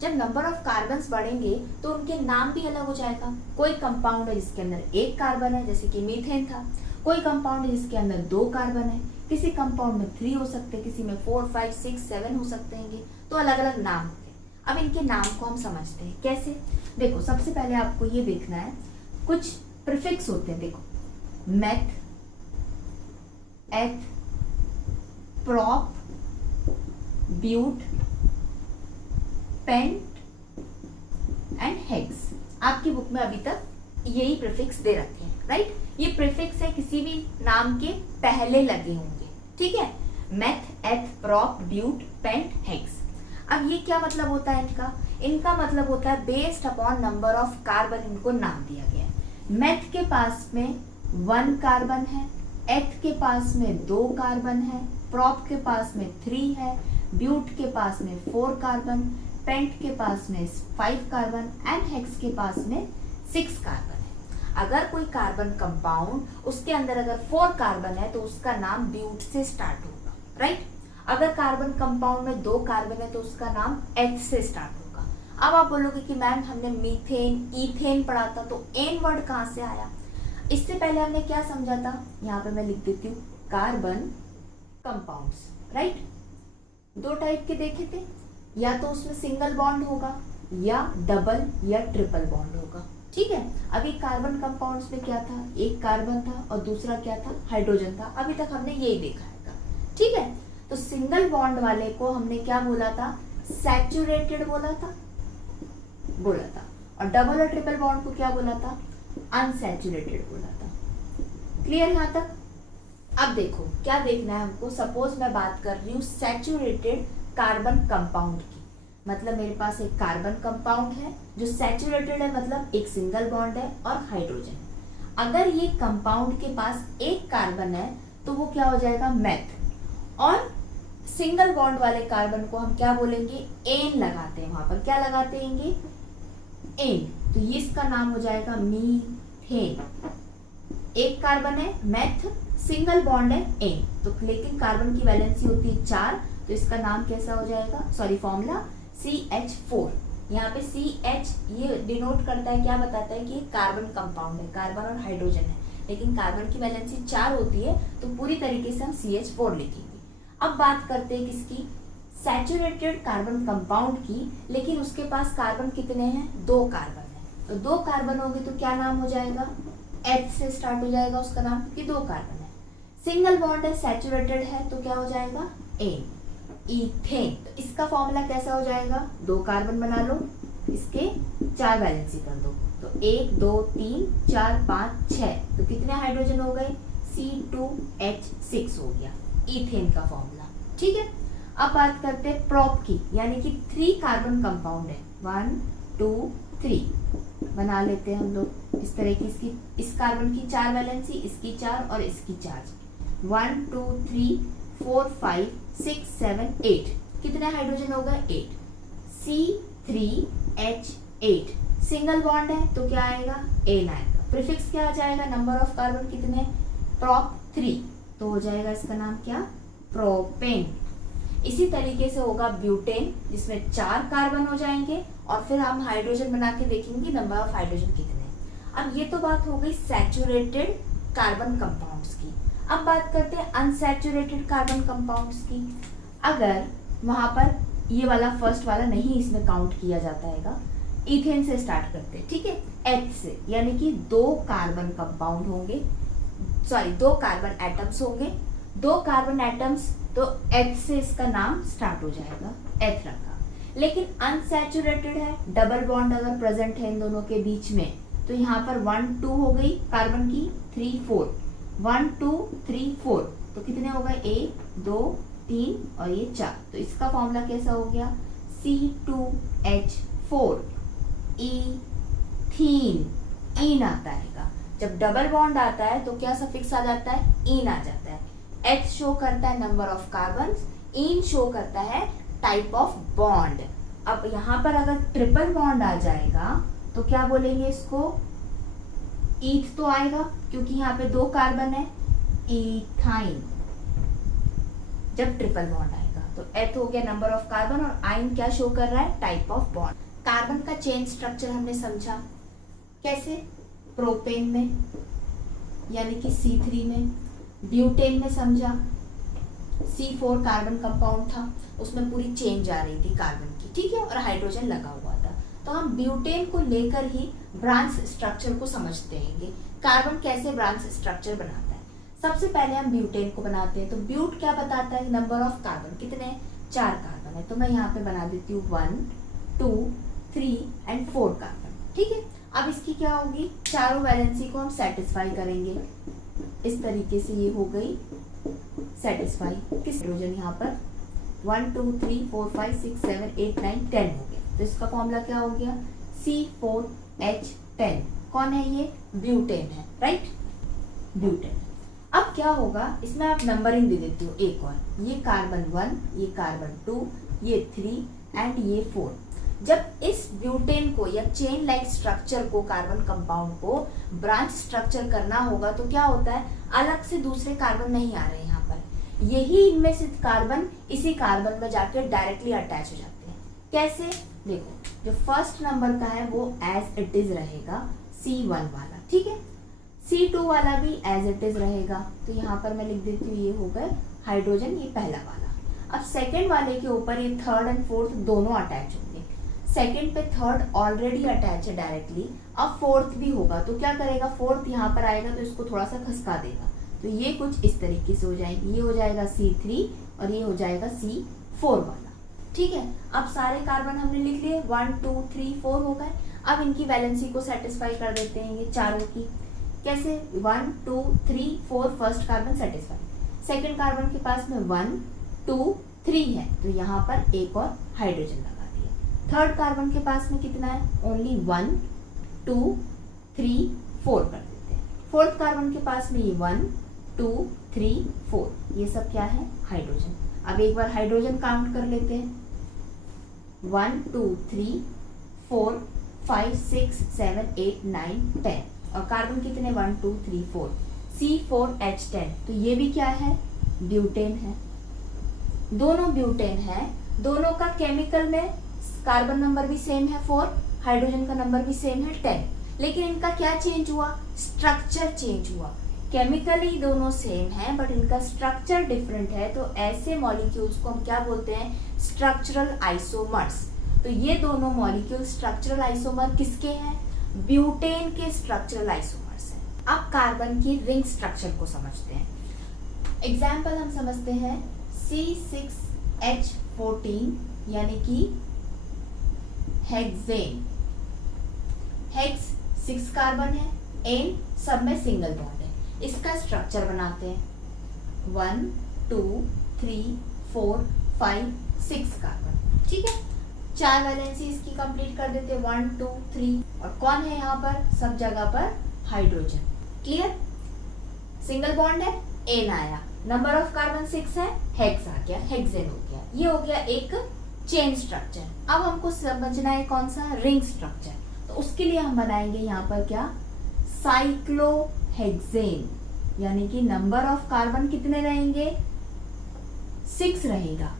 जब नंबर ऑफ कार्बन्स बढ़ेंगे तो उनके नाम भी अलग हो जाएगा। कोई कंपाउंड है जिसके अंदर 1 कार्बन है, जैसे कि मीथेन था। कोई कंपाउंड है जिसके अंदर 2 कार्बन है, किसी कंपाउंड में 3 हो सकते हैं, किसी में 4, 5, 6, 7 हो सकते हैं। तो अलग अलग नाम होते हैं। अब इनके नाम को हम समझते हैं कैसे। देखो सबसे पहले आपको ये देखना है, कुछ प्रीफिक्स होते हैं। देखो meth, eth, prop, but, pent and hex. आपकी बुक में अभी तक यही प्रीफिक्स दे रखे हैं, राइट? ये प्रीफिक्स है किसी भी नाम के पहले लगे होंगे, ठीक है? Meth, eth, prop, but, paint, hex. अब ये क्या मतलब होता है इनका? इनका मतलब होता है based upon number of carbon इनको नाम दिया गया है। मेथ के पास में 1 कार्बन है, एथ के पास में 2 कार्बन है, प्रॉप के पास में 3 है, ब्यूट के पास में 4 कार्बन, पेंट के पास में 5 कार्बन एंड हेक्स के पास में 6 कार्बन है। अगर कोई कार्बन कंपाउंड उसके अंदर अगर 4 कार्बन है तो उसका नाम ब्यूट से स्टार्ट होगा, राइट? अगर कार्बन कंपाउंड में 2 कार्बन है तो उसका नाम एथ से स्टार्ट होगा। अब आप बोलोगे कि मैम हमने मीथेन, ईथेन पढ़ा था, तो एन वर्ड कहाँ से आया? इससे पहले हमने क्या समझा था? यहाँ पे मैं लिख देती हूँ कार्बन कंपाउंड्स, राइट? दो टाइप के देखे थे, या तो उसमें सिंगल बॉन्ड होगा या डबल या ट्रिपल बॉन्ड होगा। ठीक है, अभी कार्बन कंपाउंड्स में क्या था, एक कार्बन था और दूसरा क्या था, हाइड्रोजन था। अभी तक हमने यही देखा है। ठीक है, तो सिंगल बॉन्ड वाले को हमने क्या बोला था, सैचुरेटेड बोला था, और डबल और ट्रिपल बॉन्ड को क्या बोला था, अनसैचुरेटेड बोला था। क्लियर यहाँ तक? अब देखो क्या देखना है हमको। सपोज मैं बात कर रही हूँ सैचुरेटेड कार्बन कंपाउंड की, मतलब मेरे पास एक कार्बन कंपाउंड है जो सैचुरेटेड है, मतलब एक सिंगल बॉन्ड है और हाइड्रोजन है। अगर ये कंपाउंड के पास एक कार्बन है तो वो क्या हो जाएगा, मेथ, और सिंगल बॉन्ड वाले कार्बन को हम क्या बोलेंगे, एन लगाते हैं। वहां पर क्या लगाते हैं, एन, तो ये इसका नाम हो जाएगा मीथेन। एक कार्बन है मेथ, सिंगल बॉन्ड है एन, तो लेकिन कार्बन की वैलेंसी होती है 4, तो इसका नाम कैसा हो जाएगा, सॉरी फॉर्मूला CH4। यहाँ पे CH ये डिनोट करता है, क्या बताता है कि ये कार्बन कंपाउंड है, कार्बन और हाइड्रोजन है, लेकिन कार्बन की वैलेंसी 4 होती है, तो पूरी तरीके से हम CH4 लिखेंगे। अब बात करते हैं किसकी, सैचुरेटेड कार्बन कंपाउंड की, लेकिन उसके पास कार्बन कितने हैं, 2 कार्बन है। तो 2 कार्बन होंगे तो क्या नाम हो जाएगा, H से स्टार्ट हो जाएगा उसका नाम, क्योंकि 2 कार्बन है। सिंगल बॉन्ड है, सैचुरेटेड है, तो क्या हो जाएगा, एन, इथेन। तो इसका फॉर्मूला कैसा हो जाएगा, 2 कार्बन बना लो, इसके 4 वैलेंसी कर दो, तो 1 2 3 4 5 6, तो कितने हाइड्रोजन हो गए, C2H6 हो गया, इथेन का फॉर्मूला। ठीक है, अब बात करते हैं प्रोप की, यानी कि 3 कार्बन कंपाउंड है, 1 2 3 बना लेते हैं हम लोग इस तरह की। इसकी, इस कार्बन की 4 वैलेंसी, इसकी 4 और इसकी 4, 1 2 3 4 5 6 7 8, कितने हाइड्रोजन हो गए, 8, C3H8, सिंगल बॉन्ड है तो क्या आएगा, एन आएगा। प्रीफिक्स क्या आ जाएगा, नंबर ऑफ कार्बन कितने, प्रोप 3, तो हो जाएगा इसका नाम क्या, प्रोपेन। इसी तरीके से होगा ब्यूटेन, जिसमें 4 कार्बन हो जाएंगे, और फिर हम हाइड्रोजन बना के देखेंगे नंबर ऑफ हाइड्रोजन कितने। अब ये तो बात हो गई सैचुरेटेड कार्बन कंपाउंड्स की। अब बात करते हैं अनसैचुरेटेड कार्बन कंपाउंड्स की। अगर वहां पर ये वाला फर्स्ट वाला नहीं इसमें काउंट किया जाता है, इथेन से स्टार्ट करते हैं, ठीक है, H से, यानी कि 2 कार्बन कंपाउंड होंगे, सॉरी 2 कार्बन एटम्स होंगे, 2 कार्बन एटम्स, तो H से इसका नाम स्टार्ट हो जाएगा, H रखा। लेकिन अनसैचुरेटेड है, डबल बॉन्ड अगर प्रेजेंट है इन दोनों के बीच में, तो यहाँ पर 1 2 हो गई कार्बन की, 3 4, 1 2 3 4, तो कितने हो गए, 1 2 3 और ये 4, तो इसका फॉर्मूला कैसा हो गया, C2H4, इथीन, इन आता है। जब डबल बॉन्ड आता है तो क्या सफिक्स आ जाता है, इन आ जाता है। H शो करता है number of carbon, in show करता है टाइप ऑफ बॉन्ड। अब यहाँ पर अगर ट्रिपल बॉन्ड आ जाएगा तो क्या बोलेंगे इसको, ईथ तो आएगा क्योंकि यहाँ पे 2 कार्बन है, इथाइन। जब ट्रिपल बॉन्ड आएगा तो एथ हो गया नंबर ऑफ कार्बन, और आइन क्या शो कर रहा है, टाइप ऑफ बॉन्ड। कार्बन का चेन स्ट्रक्चर हमने समझा कैसे, प्रोपेन में यानी कि C3 में, ब्यूटेन में समझा, C4 कार्बन कंपाउंड था, उसमें पूरी चेन जा रही थी कार्बन की, ठीक है, और हाइड्रोजन लगा हुआ था। तो हम ब्यूटेन को लेकर ही ब्रांच स्ट्रक्चर को समझते हैं, कार्बन कैसे ब्रांच स्ट्रक्चर बनाता है। सबसे पहले हम ब्यूटेन को बनाते हैं, तो ब्यूट क्या बताता है, नंबर ऑफ कार्बन कितने, 4 कार्बन है, तो मैं यहाँ पे बना देती हूँ 1 2 3 एंड 4 कार्बन, ठीक है। अब इसकी क्या होगी, चारों वैलेंसी को हम सेटिस्फाई करेंगे, इस तरीके से ये हो गई सेटिस्फाई। किस हाइड्रोजन यहाँ पर 1 2 3 4 5 6 7 8 9 10 हो गया, तो इसका फॉर्मूला क्या हो गया, C4H10। कौन है ये, ब्यूटेन है, राइट, ब्यूटेन। अब क्या होगा, इसमें आप नंबरिंग दे देती हो एक और, ये कार्बन 1, ये कार्बन 2, ये 3 एंड ये 4। जब इस ब्यूटेन को या चेन लाइक स्ट्रक्चर को, कार्बन कंपाउंड को ब्रांच स्ट्रक्चर करना होगा तो क्या होता है, अलग से दूसरे कार्बन नहीं आ रहे यहाँ पर, यही इनमें से कार्बन इसी कार्बन में जाकर डायरेक्टली अटैच हो जाते हैं। कैसे, देखो जो फर्स्ट नंबर का है वो एज इट इज रहेगा, C1 वाला, ठीक है, C2 वाला भी एज इट इज रहेगा, तो यहाँ पर मैं लिख देती हूँ ये हो गए हाइड्रोजन, ये पहला वाला। अब सेकंड वाले के ऊपर ये थर्ड एंड फोर्थ दोनों अटैच होंगे। सेकंड पे थर्ड ऑलरेडी अटैच है डायरेक्टली, अब फोर्थ भी होगा तो क्या करेगा, फोर्थ यहाँ पर आएगा तो इसको थोड़ा सा खसका देगा, तो ये कुछ इस तरीके से हो जाएगी, ये हो जाएगा C3 और ये हो जाएगा C4 वाला। ठीक है, अब सारे कार्बन हमने लिख लिए, 1 2 3 4 हो गए। अब इनकी वैलेंसी को सेटिस्फाई कर देते हैं ये चारों की। कैसे, 1 2 3 4 first carbon satisfy, second carbon के पास में 1 2 3 है तो यहाँ पर एक और हाइड्रोजन लगा दिया। थर्ड कार्बन के पास में कितना है, ओनली 1 2 3 4 कर देते हैं। फोर्थ कार्बन के पास में ये 1 2 3 4, ये सब क्या है, हाइड्रोजन। अब एक बार हाइड्रोजन काउंट कर लेते हैं, 1 2 3 4 5 6 7 8 9 10, और कार्बन कितने, 1 2 3 4, C4H10, तो ये भी क्या है, ब्यूटेन है। दोनों ब्यूटेन है, दोनों का केमिकल में कार्बन नंबर भी सेम है 4, हाइड्रोजन का नंबर भी सेम है 10, लेकिन इनका क्या चेंज हुआ, स्ट्रक्चर चेंज हुआ। केमिकली दोनों सेम है बट इनका स्ट्रक्चर डिफरेंट है, तो ऐसे मॉलिक्यूल्स को हम क्या बोलते हैं, स्ट्रक्चरल आइसोमर्स। तो ये दोनों मॉलिक्यूल स्ट्रक्चरल आइसोमर किसके हैं, ब्यूटेन के स्ट्रक्चरल आइसोमर्स हैं। अब कार्बन की रिंग स्ट्रक्चर को समझते हैं। एग्जाम्पल हम समझते हैं C6H14 यानी कि हेक्सेन। हेक्स 6 कार्बन है, एन सब में सिंगल बॉन्ड है। इसका स्ट्रक्चर बनाते हैं, 1 2 3 4 5 6 कार्बन। ठीक है, 4 वैलेंसी इसकी कंप्लीट कर देते हैं, 1 2 3, और कौन है यहाँ पर, सब जगह पर हाइड्रोजन। क्लियर, सिंगल बॉन्ड है, एन आया, नंबर ऑफ कार्बन 6 है, हेक्स आ गया, हेक्सेन हो गया। ये हो गया एक चेन स्ट्रक्चर। अब हमको समझना है कौन सा, रिंग स्ट्रक्चर। तो उसके लिए हम बनाएंगे यहाँ पर क्या, साइक्लोहेक्सेन, यानी कि नंबर ऑफ कार्बन कितने रहेंगे, 6 रहेगा,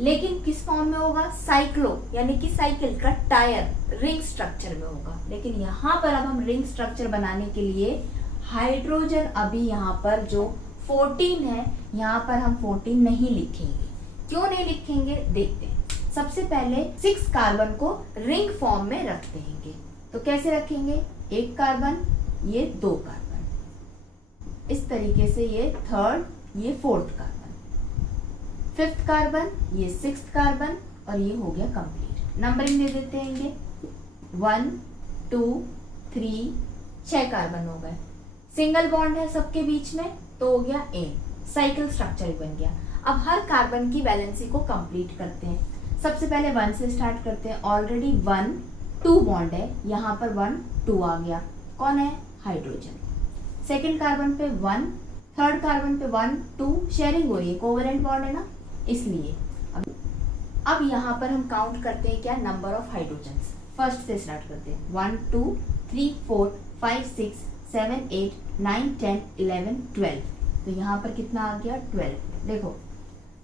लेकिन किस फॉर्म में होगा, साइक्लो यानी कि साइकिल का टायर, रिंग स्ट्रक्चर में होगा। लेकिन यहाँ पर अब हम रिंग स्ट्रक्चर बनाने के लिए हाइड्रोजन अभी यहाँ पर जो 14 है, यहाँ पर हम 14 नहीं लिखेंगे। क्यों नहीं लिखेंगे, देखते हैं। सबसे पहले 6 कार्बन को रिंग फॉर्म में रख देंगे। तो कैसे रखेंगे, एक कार्बन, ये 2 कार्बन, इस तरीके से, ये थर्ड, ये फोर्थ कार्बन, फिफ्थ कार्बन, ये 6th कार्बन, और ये हो गया कंप्लीट। नंबरिंग दे देते हैं, ये 1 2 3 6 कार्बन हो गए, सिंगल बॉन्ड है सबके बीच में, तो हो गया एन, साइकिल स्ट्रक्चर बन गया। अब हर कार्बन की वैलेंसी को कंप्लीट करते हैं। सबसे पहले 1 से स्टार्ट करते हैं, ऑलरेडी 1 2 बॉन्ड है, यहाँ पर 1 2 आ गया, कौन है, हाइड्रोजन। सेकंड कार्बन पे 1, थर्ड कार्बन पे 1 2, शेयरिंग हो रही है, कोवेलेंट बॉन्ड है ना, इसलिए। अब यहाँ पर हम काउंट करते हैं क्या, नंबर ऑफ हाइड्रोजन्स। फर्स्ट से स्टार्ट करते हैं, 1 2 3 4 5 6 7 8 9 10 11 12, तो यहाँ पर कितना आ गया, 12। देखो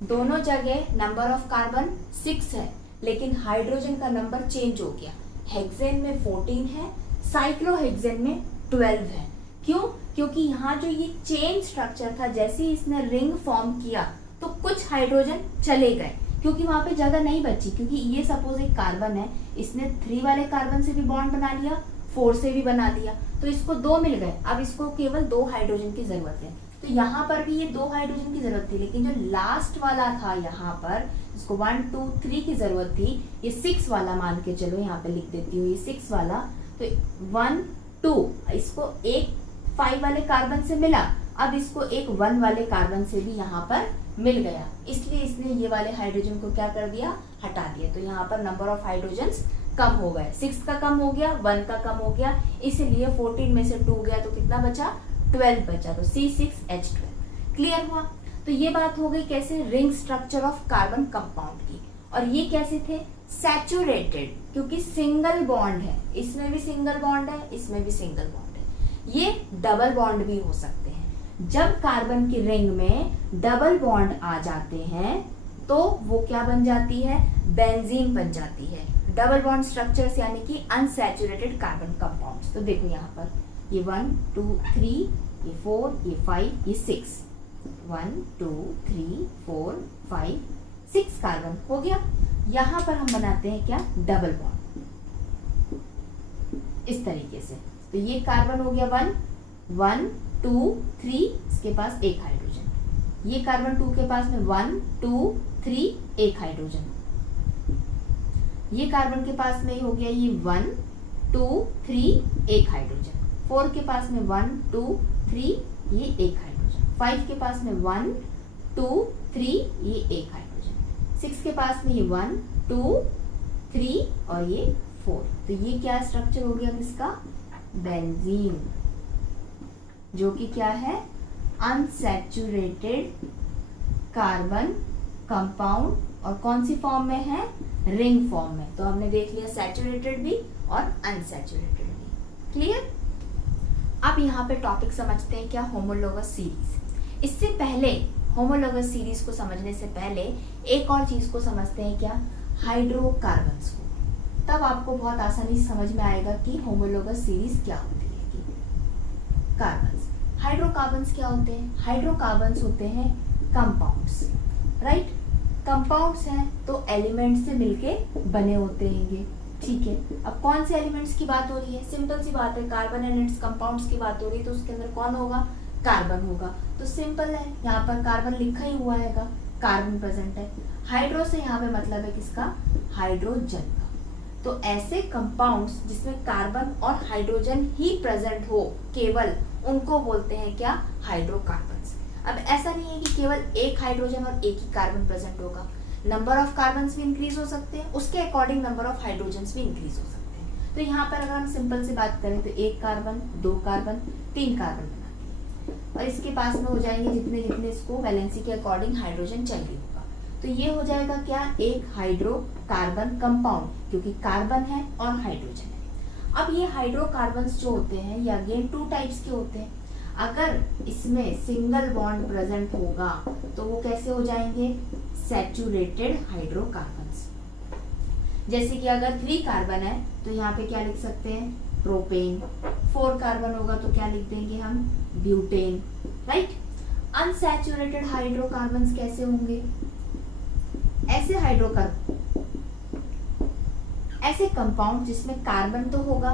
दोनों जगह नंबर ऑफ कार्बन 6 है, लेकिन हाइड्रोजन का नंबर चेंज हो गया। हेक्सेन में 14 है, साइक्लोहेक्सेन में 12 है। क्यों, क्योंकि यहाँ जो ये चेन स्ट्रक्चर था, जैसे ही इसने रिंग फॉर्म किया तो कुछ हाइड्रोजन चले गए, क्योंकि वहां पे जगह नहीं बची। क्योंकि ये सपोज एक कार्बन है, इसने 3 वाले कार्बन से भी बॉन्ड बना लिया, 4 से भी बना लिया, तो इसको 2 मिल गए। अब इसको केवल 2 हाइड्रोजन की जरूरत है, तो यहाँ पर भी ये 2 हाइड्रोजन की जरूरत थी, लेकिन जो लास्ट वाला था यहाँ पर, इसको 1 2 3 की जरूरत थी, ये 6 वाला मान के चलो, यहाँ पे लिख देती हूँ, ये 6 वाला, तो 1 2 इसको एक 5 वाले कार्बन से मिला, अब इसको एक 1 वाले कार्बन से भी यहाँ पर मिल गया, इसलिए इसने ये वाले हाइड्रोजन को क्या कर दिया, हटा दिया। तो यहाँ पर नंबर ऑफ हाइड्रोजन्स कम हो गए, 6 का कम हो गया, 1 का कम हो गया, इसलिए 14 में से 2 गया तो कितना बचा, 12 बचा, तो C6H12। क्लियर हुआ। तो ये बात हो गई कैसे, ring structure of carbon compound की। और ये कैसे थे, सैचुरेटेड, क्योंकि सिंगल बॉन्ड है, इसमें भी सिंगल बॉन्ड है, इसमें भी सिंगल बॉन्ड है। ये डबल बॉन्ड भी हो सकते हैं। जब कार्बन की रिंग में डबल बॉन्ड आ जाते हैं तो वो क्या बन जाती है, बेंजीन बन जाती है। डबल बॉन्ड स्ट्रक्चर्स यानी कि अनसैचुरेटेड कार्बन कंपाउंड्स। तो देखो यहाँ पर ये 1 2 3, ये 4, ये 5, ये 6, 1 2 3 4 5 6 कार्बन हो गया। यहाँ पर हम बनाते हैं क्या, डबल बॉन्ड इस तरीके से। तो ये कार्बन हो गया 1 1 2 3, इसके पास एक हाइड्रोजन। ये कार्बन 2 के पास में 1 2 3 एक हाइड्रोजन। ये कार्बन के पास में हो गया ये 1 2 3 एक हाइड्रोजन। 4 के पास में 1 2 3 ये एक हाइड्रोजन। 5 के पास में 1 2 3 ये एक हाइड्रोजन। 6 के पास में ये 1 2 3 और ये 4। तो ये क्या स्ट्रक्चर हो गया इसका, बेंजीन, जो कि क्या है, अनसैचुरेटेड कार्बन कंपाउंड। और कौन सी फॉर्म में है, रिंग फॉर्म में। तो हमने देख लिया सैचुरेटेड भी और अनसैचुरेटेड भी। क्लियर। अब यहाँ पे टॉपिक समझते हैं क्या, होमोलोगस सीरीज। इससे पहले होमोलोगस सीरीज को समझने से पहले एक और चीज को समझते हैं क्या, हाइड्रोकार्बन्स को। तब आपको बहुत आसानी से समझ में आएगा कि होमोलोगस सीरीज क्या होती है। कार्बन्स, हाइड्रोकार्बन्स क्या होते हैं, हाइड्रोकार्बन्स होते हैं कंपाउंड्स, राइट। कंपाउंड्स हैं तो एलिमेंट से मिलके बने होते हैं, ठीक है। अब कौन से एलिमेंट्स की बात हो रही है, सिंपल सी बात है, कार्बन एंड इट्स कंपाउंड्स की बात हो रही है, तो उसके अंदर कौन होगा, कार्बन होगा। तो सिंपल है, यहाँ पर कार्बन लिखा ही हुआ है, कार्बन प्रेजेंट है। हाइड्रो से यहाँ पे मतलब है किसका, हाइड्रोजन का। तो ऐसे कंपाउंड्स जिसमें कार्बन और हाइड्रोजन ही प्रेजेंट हो केवल, उनको बोलते हैं क्या, हाइड्रोकार्बन्स। अब ऐसा नहीं है कि केवल एक हाइड्रोजन और एक ही कार्बन प्रेजेंट होगा, नंबर ऑफ कार्बन्स भी इंक्रीज हो सकते हैं, उसके अकॉर्डिंग नंबर ऑफ हाइड्रोजन्स भी इंक्रीज हो सकते हैं। तो यहाँ पर अगर हम सिंपल से बात करें तो एक कार्बन, दो कार्बन, तीन कार्बन बनाते हैं, और इसके पास में हो जाएंगे जितने जितने इसको वैलेंसी के अकॉर्डिंग हाइड्रोजन चाहिए होगा। तो ये हो जाएगा क्या, एक हाइड्रोकार्बन कंपाउंड, क्योंकि कार्बन है और हाइड्रोजन है। अब ये हाइड्रोकार्बन्स जो होते हैं ये अगेन 2 टाइप्स के होते हैं। अगर इसमें सिंगल बॉन्ड प्रेजेंट होगा तो वो कैसे हो जाएंगे, सैचुरेटेड हाइड्रोकार्बन्स। जैसे कि अगर 3 कार्बन है तो यहाँ पे क्या लिख सकते हैं, प्रोपेन। 4 कार्बन होगा तो क्या लिख देंगे हम, ब्यूटेन, राइट। अनसैचुरेटेड हाइड्रोकार्बन्स कैसे होंगे, ऐसे ऐसे कंपाउंड जिसमें कार्बन तो होगा,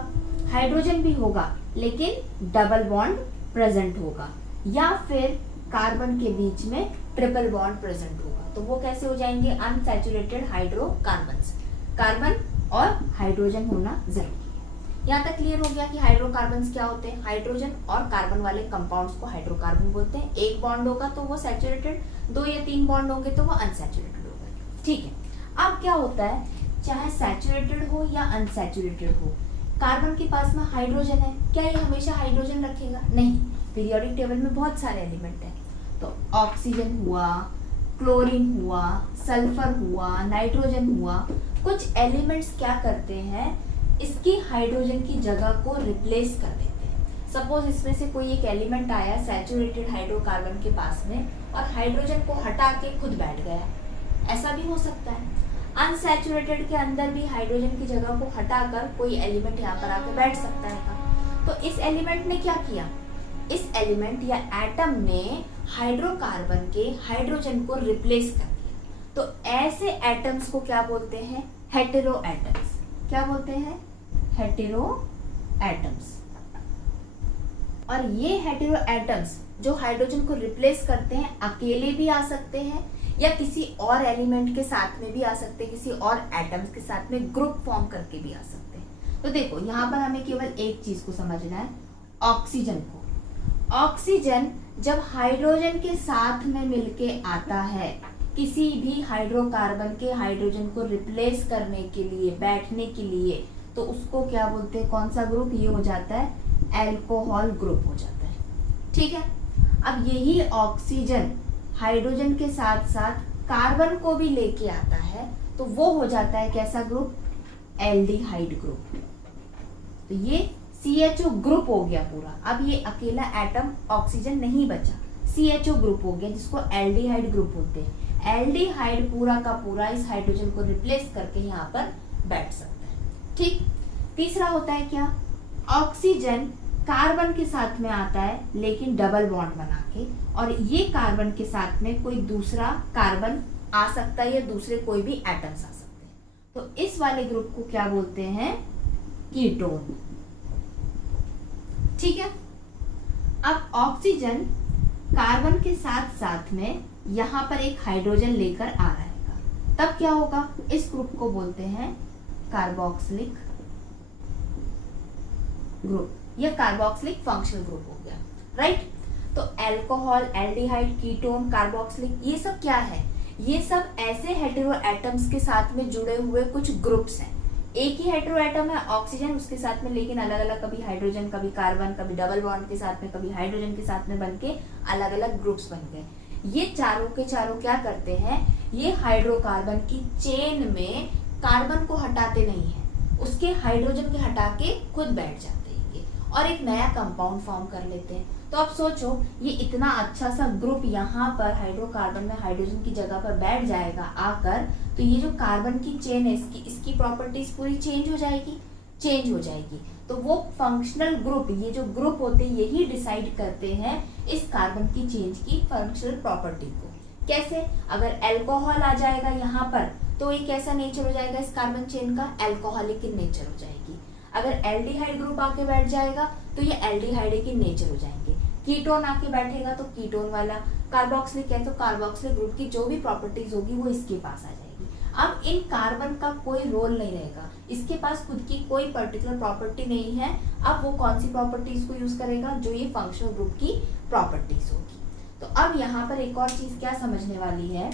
हाइड्रोजन भी होगा, लेकिन डबल बॉन्ड प्रेजेंट होगा, या फिर कार्बन के बीच में ट्रिपल बॉन्ड प्रेजेंट होगा, तो वो कैसे हो जाएंगे, अनसैचुरेटेड हाइड्रोकार्बन्स। कार्बन और हाइड्रोजन होना जरूरी है। यहाँ तक क्लियर हो गया कि हाइड्रोकार्बन्स क्या होते हैं, हाइड्रोजन और कार्बन वाले कंपाउंड्स को हाइड्रोकार्बन बोलते हैं। एक बॉन्ड होगा तो वो सैचुरेटेड, 2 या 3 बॉन्ड होंगे तो वो अनसैचुरेटेड होगा, ठीक है। अब क्या होता है, चाहे सैचुरेटेड हो या अनसैचुरेटेड हो, कार्बन के पास में हाइड्रोजन है, क्या ये हमेशा हाइड्रोजन रखेगा, नहीं। पीरियोडिक टेबल में बहुत सारे एलिमेंट हैं, तो ऑक्सीजन हुआ, क्लोरीन हुआ, सल्फर हुआ, नाइट्रोजन हुआ, कुछ एलिमेंट्स क्या करते हैं, इसकी हाइड्रोजन की जगह को रिप्लेस कर देते हैं। सपोज इसमें से कोई एक एलिमेंट आया सैचुरेटेड हाइड्रोकार्बन के पास में और हाइड्रोजन को हटा के खुद बैठ गया, ऐसा भी हो सकता है। अनसैचुरेटेड के अंदर भी हाइड्रोजन की जगह को हटाकर कोई एलिमेंट यहाँ पर आके बैठ सकता है। तो इस एलिमेंट ने क्या किया, इस एलिमेंट या एटम ने हाइड्रोकार्बन के हाइड्रोजन को रिप्लेस कर दिया। तो ऐसे एटम्स को क्या बोलते हैं, हेटेरो एटम्स। क्या बोलते हैं, हेटेरो एटम्स। और ये हेटेरो एटम्स जो हाइड्रोजन को रिप्लेस करते हैं, अकेले भी आ सकते हैं या किसी और एलिमेंट के साथ में भी आ सकते हैं, किसी और एटम्स के साथ में ग्रुप फॉर्म करके भी आ सकते हैं। तो देखो यहाँ पर हमें केवल एक चीज को समझना है, ऑक्सीजन को। ऑक्सीजन जब हाइड्रोजन के साथ में मिलके आता है किसी भी हाइड्रोकार्बन के हाइड्रोजन को रिप्लेस करने के लिए, बैठने के लिए, तो उसको क्या बोलते हैं, कौन सा ग्रुप, ये हो जाता है एल्कोहल ग्रुप हो जाता है, ठीक है। अब यही ऑक्सीजन हाइड्रोजन के साथ साथ कार्बन को भी लेके आता है तो वो हो जाता है कैसा ग्रुप, एल्डिहाइड ग्रुप। तो ये CHO ग्रुप हो गया पूरा। अब ये अकेला एटम ऑक्सीजन नहीं बचा, CHO ग्रुप हो गया जिसको एल्डिहाइड ग्रुप बोलते हैं। एल्डिहाइड पूरा का पूरा इस हाइड्रोजन को रिप्लेस करके यहाँ पर बैठ सकता है, ठीक। तीसरा होता है क्या, ऑक्सीजन कार्बन के साथ में आता है लेकिन डबल बॉन्ड बना के, और ये कार्बन के साथ में कोई दूसरा कार्बन आ सकता है या दूसरे कोई भी एटम्स आ सकते हैं। तो इस वाले ग्रुप को क्या बोलते हैं? कीटोन। ठीक है। अब ऑक्सीजन कार्बन के साथ साथ में यहां पर एक हाइड्रोजन लेकर आ रहेगा, तब क्या होगा? इस ग्रुप को बोलते हैं कार्बोक्सिलिक ग्रुप या कार्बोक्सिलिक फंक्शनल ग्रुप हो गया, राइट। तो अल्कोहल, एल्डिहाइड, कीटोन, कार्बोक्सिलिक, ये सब क्या है? ये सब ऐसे हेटेरो एटम्स के साथ में जुड़े हुए कुछ ग्रुप्स हैं। एक ही हेटेरो एटम है ऑक्सीजन, उसके साथ में लेकिन अलग अलग, कभी हाइड्रोजन, कभी कार्बन, कभी डबल बॉन्ड के साथ में, कभी हाइड्रोजन के साथ में बनके अलग अलग ग्रुप्स बन गए। ये चारों के चारों क्या करते हैं? ये हाइड्रोकार्बन की चेन में कार्बन को हटाते नहीं है, उसके हाइड्रोजन के हटा के खुद बैठ जाते हैं ये और एक नया कंपाउंड फॉर्म कर लेते हैं। तो अब सोचो, ये इतना अच्छा सा ग्रुप यहाँ पर हाइड्रोकार्बन में हाइड्रोजन की जगह पर बैठ जाएगा आकर, तो ये जो कार्बन की चेन है इसकी प्रॉपर्टीज पूरी चेंज हो जाएगी। तो वो फंक्शनल ग्रुप, ये जो ग्रुप होते हैं यही डिसाइड करते हैं इस कार्बन की चेंज की फंक्शनल प्रॉपर्टी को। कैसे? अगर अल्कोहल आ जाएगा यहाँ पर तो ये कैसा नेचर हो जाएगा इस कार्बन चेन का? अल्कोहलिक इन नेचर हो जाएगी। अगर एल्डिहाइड ग्रुप आके बैठ जाएगा तो ये एल्डिहाइड की नेचर हो जाएंगे। कीटोन आके बैठेगा तो कीटोन वाला, कार्बोक्सिलिक है तो कार्बोक्सिलिक ग्रुप की जो भी प्रॉपर्टीज होगी वो इसके पास आ जाएगी। अब इन कार्बन का कोई रोल नहीं रहेगा, इसके पास खुद की कोई पर्टिकुलर प्रॉपर्टी नहीं है। अब वो कौन सी प्रॉपर्टीज को यूज करेगा? जो ये फंक्शनल ग्रुप की प्रॉपर्टीज होगी। तो अब यहाँ पर एक और चीज क्या समझने वाली है,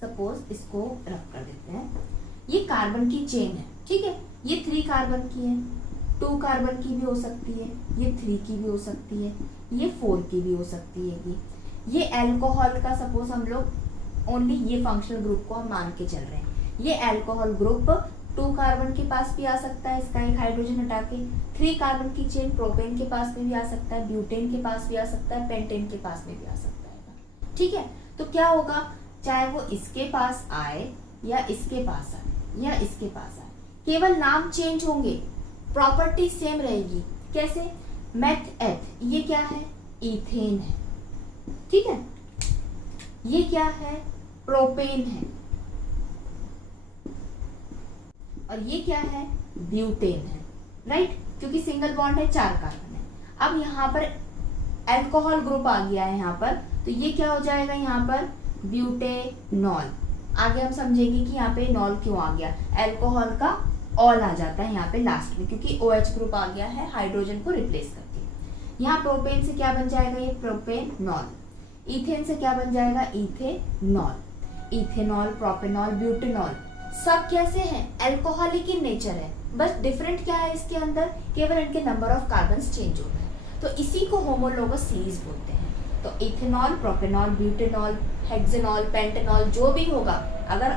सपोज इसको रख कर देते हैं, ये कार्बन की चेन है, ठीक है। ये 3 कार्बन की है, 2 कार्बन की भी हो सकती है, ये 3 की भी हो सकती है, ये 4 की भी हो सकती है। ये अल्कोहल का सपोज हम लोग ओनली ये फंक्शनल ग्रुप को हम मान के चल रहे हैं। ये अल्कोहल ग्रुप 2 कार्बन के पास भी आ सकता है, इसका एक हाइड्रोजन हटा के। 3 कार्बन की चेन प्रोपेन के पास में भी आ सकता है, ब्यूटेन के पास भी आ सकता है, पेंटेन के पास में भी आ सकता है, ठीक है। तो क्या होगा, चाहे वो इसके पास आए या इसके पास आए या इसके पास आए, केवल नाम चेंज होंगे, प्रॉपर्टी सेम रहेगी। कैसे? मेथ एथ, ये क्या है? इथेन है, ठीक है। ये क्या है? प्रोपेन है। और ये क्या है? ब्यूटेन है, राइट, क्योंकि सिंगल बॉन्ड है, 4 कार्बन है। अब यहाँ पर अल्कोहल ग्रुप आ गया है यहाँ पर, तो ये क्या हो जाएगा यहाँ पर? ब्यूटेनॉल। आगे हम समझेंगे कि यहाँ पे नॉल क्यों आ गया, अल्कोहल का ऑल आ जाता है यहाँ पे लास्ट में, क्योंकि OH ग्रुप आ गया है हाइड्रोजन को रिप्लेस करके। यहाँ प्रोपेन से क्या बन जाएगा? ये प्रोपेनॉल। इथेन से क्या बन जाएगा? इथेनॉल। इथेनॉल, प्रोपेनॉल, ब्यूटेनॉल सब कैसे हैं? अल्कोहलिक इन नेचर है, बस डिफरेंट क्या है इसके अंदर? केवल इनके नंबर ऑफ कार्बन्स चेंज हो रहे हैं। तो इसी को होमोलोगस सीरीज बोलते हैं। तो ethanol, propanol, butanol, hexanol, pentanol जो भी होगा, अगर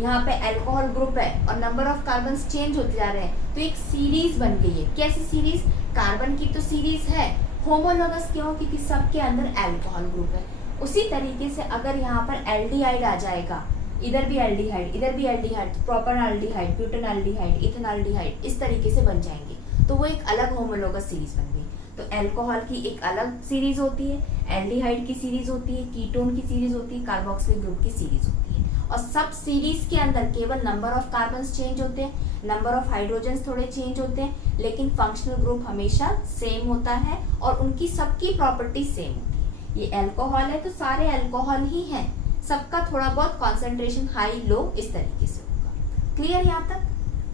यहाँ पे अल्कोहल ग्रुप है और नंबर ऑफ कार्बन्स चेंज होते जा रहे हैं तो एक सीरीज बन गई है। कैसी सीरीज? कार्बन की तो सीरीज है, होमोलोगस क्यों? क्योंकि सबके अंदर अल्कोहल ग्रुप है। उसी तरीके से अगर यहाँ पर एल्डिहाइड आ जाएगा, इधर भी एल्डिहाइड, इधर भी एल्डिहाइड, प्रोपेनॉल्डिहाइड, ब्यूटेनॉल्डिहाइड, इथेनॉल्डिहाइड, इस तरीके से बन जाएंगे, तो वो एक अलग होमोलोगस सीरीज बन गई। तो अल्कोहल की एक अलग सीरीज होती है, एल्डिहाइड की सीरीज होती है, कीटोन की सीरीज होती है, कार्बोक्सिलिक ग्रुप की सीरीज होती है। और सब सीरीज के अंदर केवल नंबर ऑफ कार्बन्स चेंज होते हैं, नंबर ऑफ हाइड्रोजन्स थोड़े चेंज होते हैं, लेकिन फंक्शनल ग्रुप हमेशा सेम होता है और उनकी सबकी प्रॉपर्टी सेम होती है। ये अल्कोहल है तो सारे अल्कोहल ही हैं, सबका थोड़ा बहुत कॉन्सेंट्रेशन हाई लो इस तरीके से होगा। क्लियर यहाँ तक?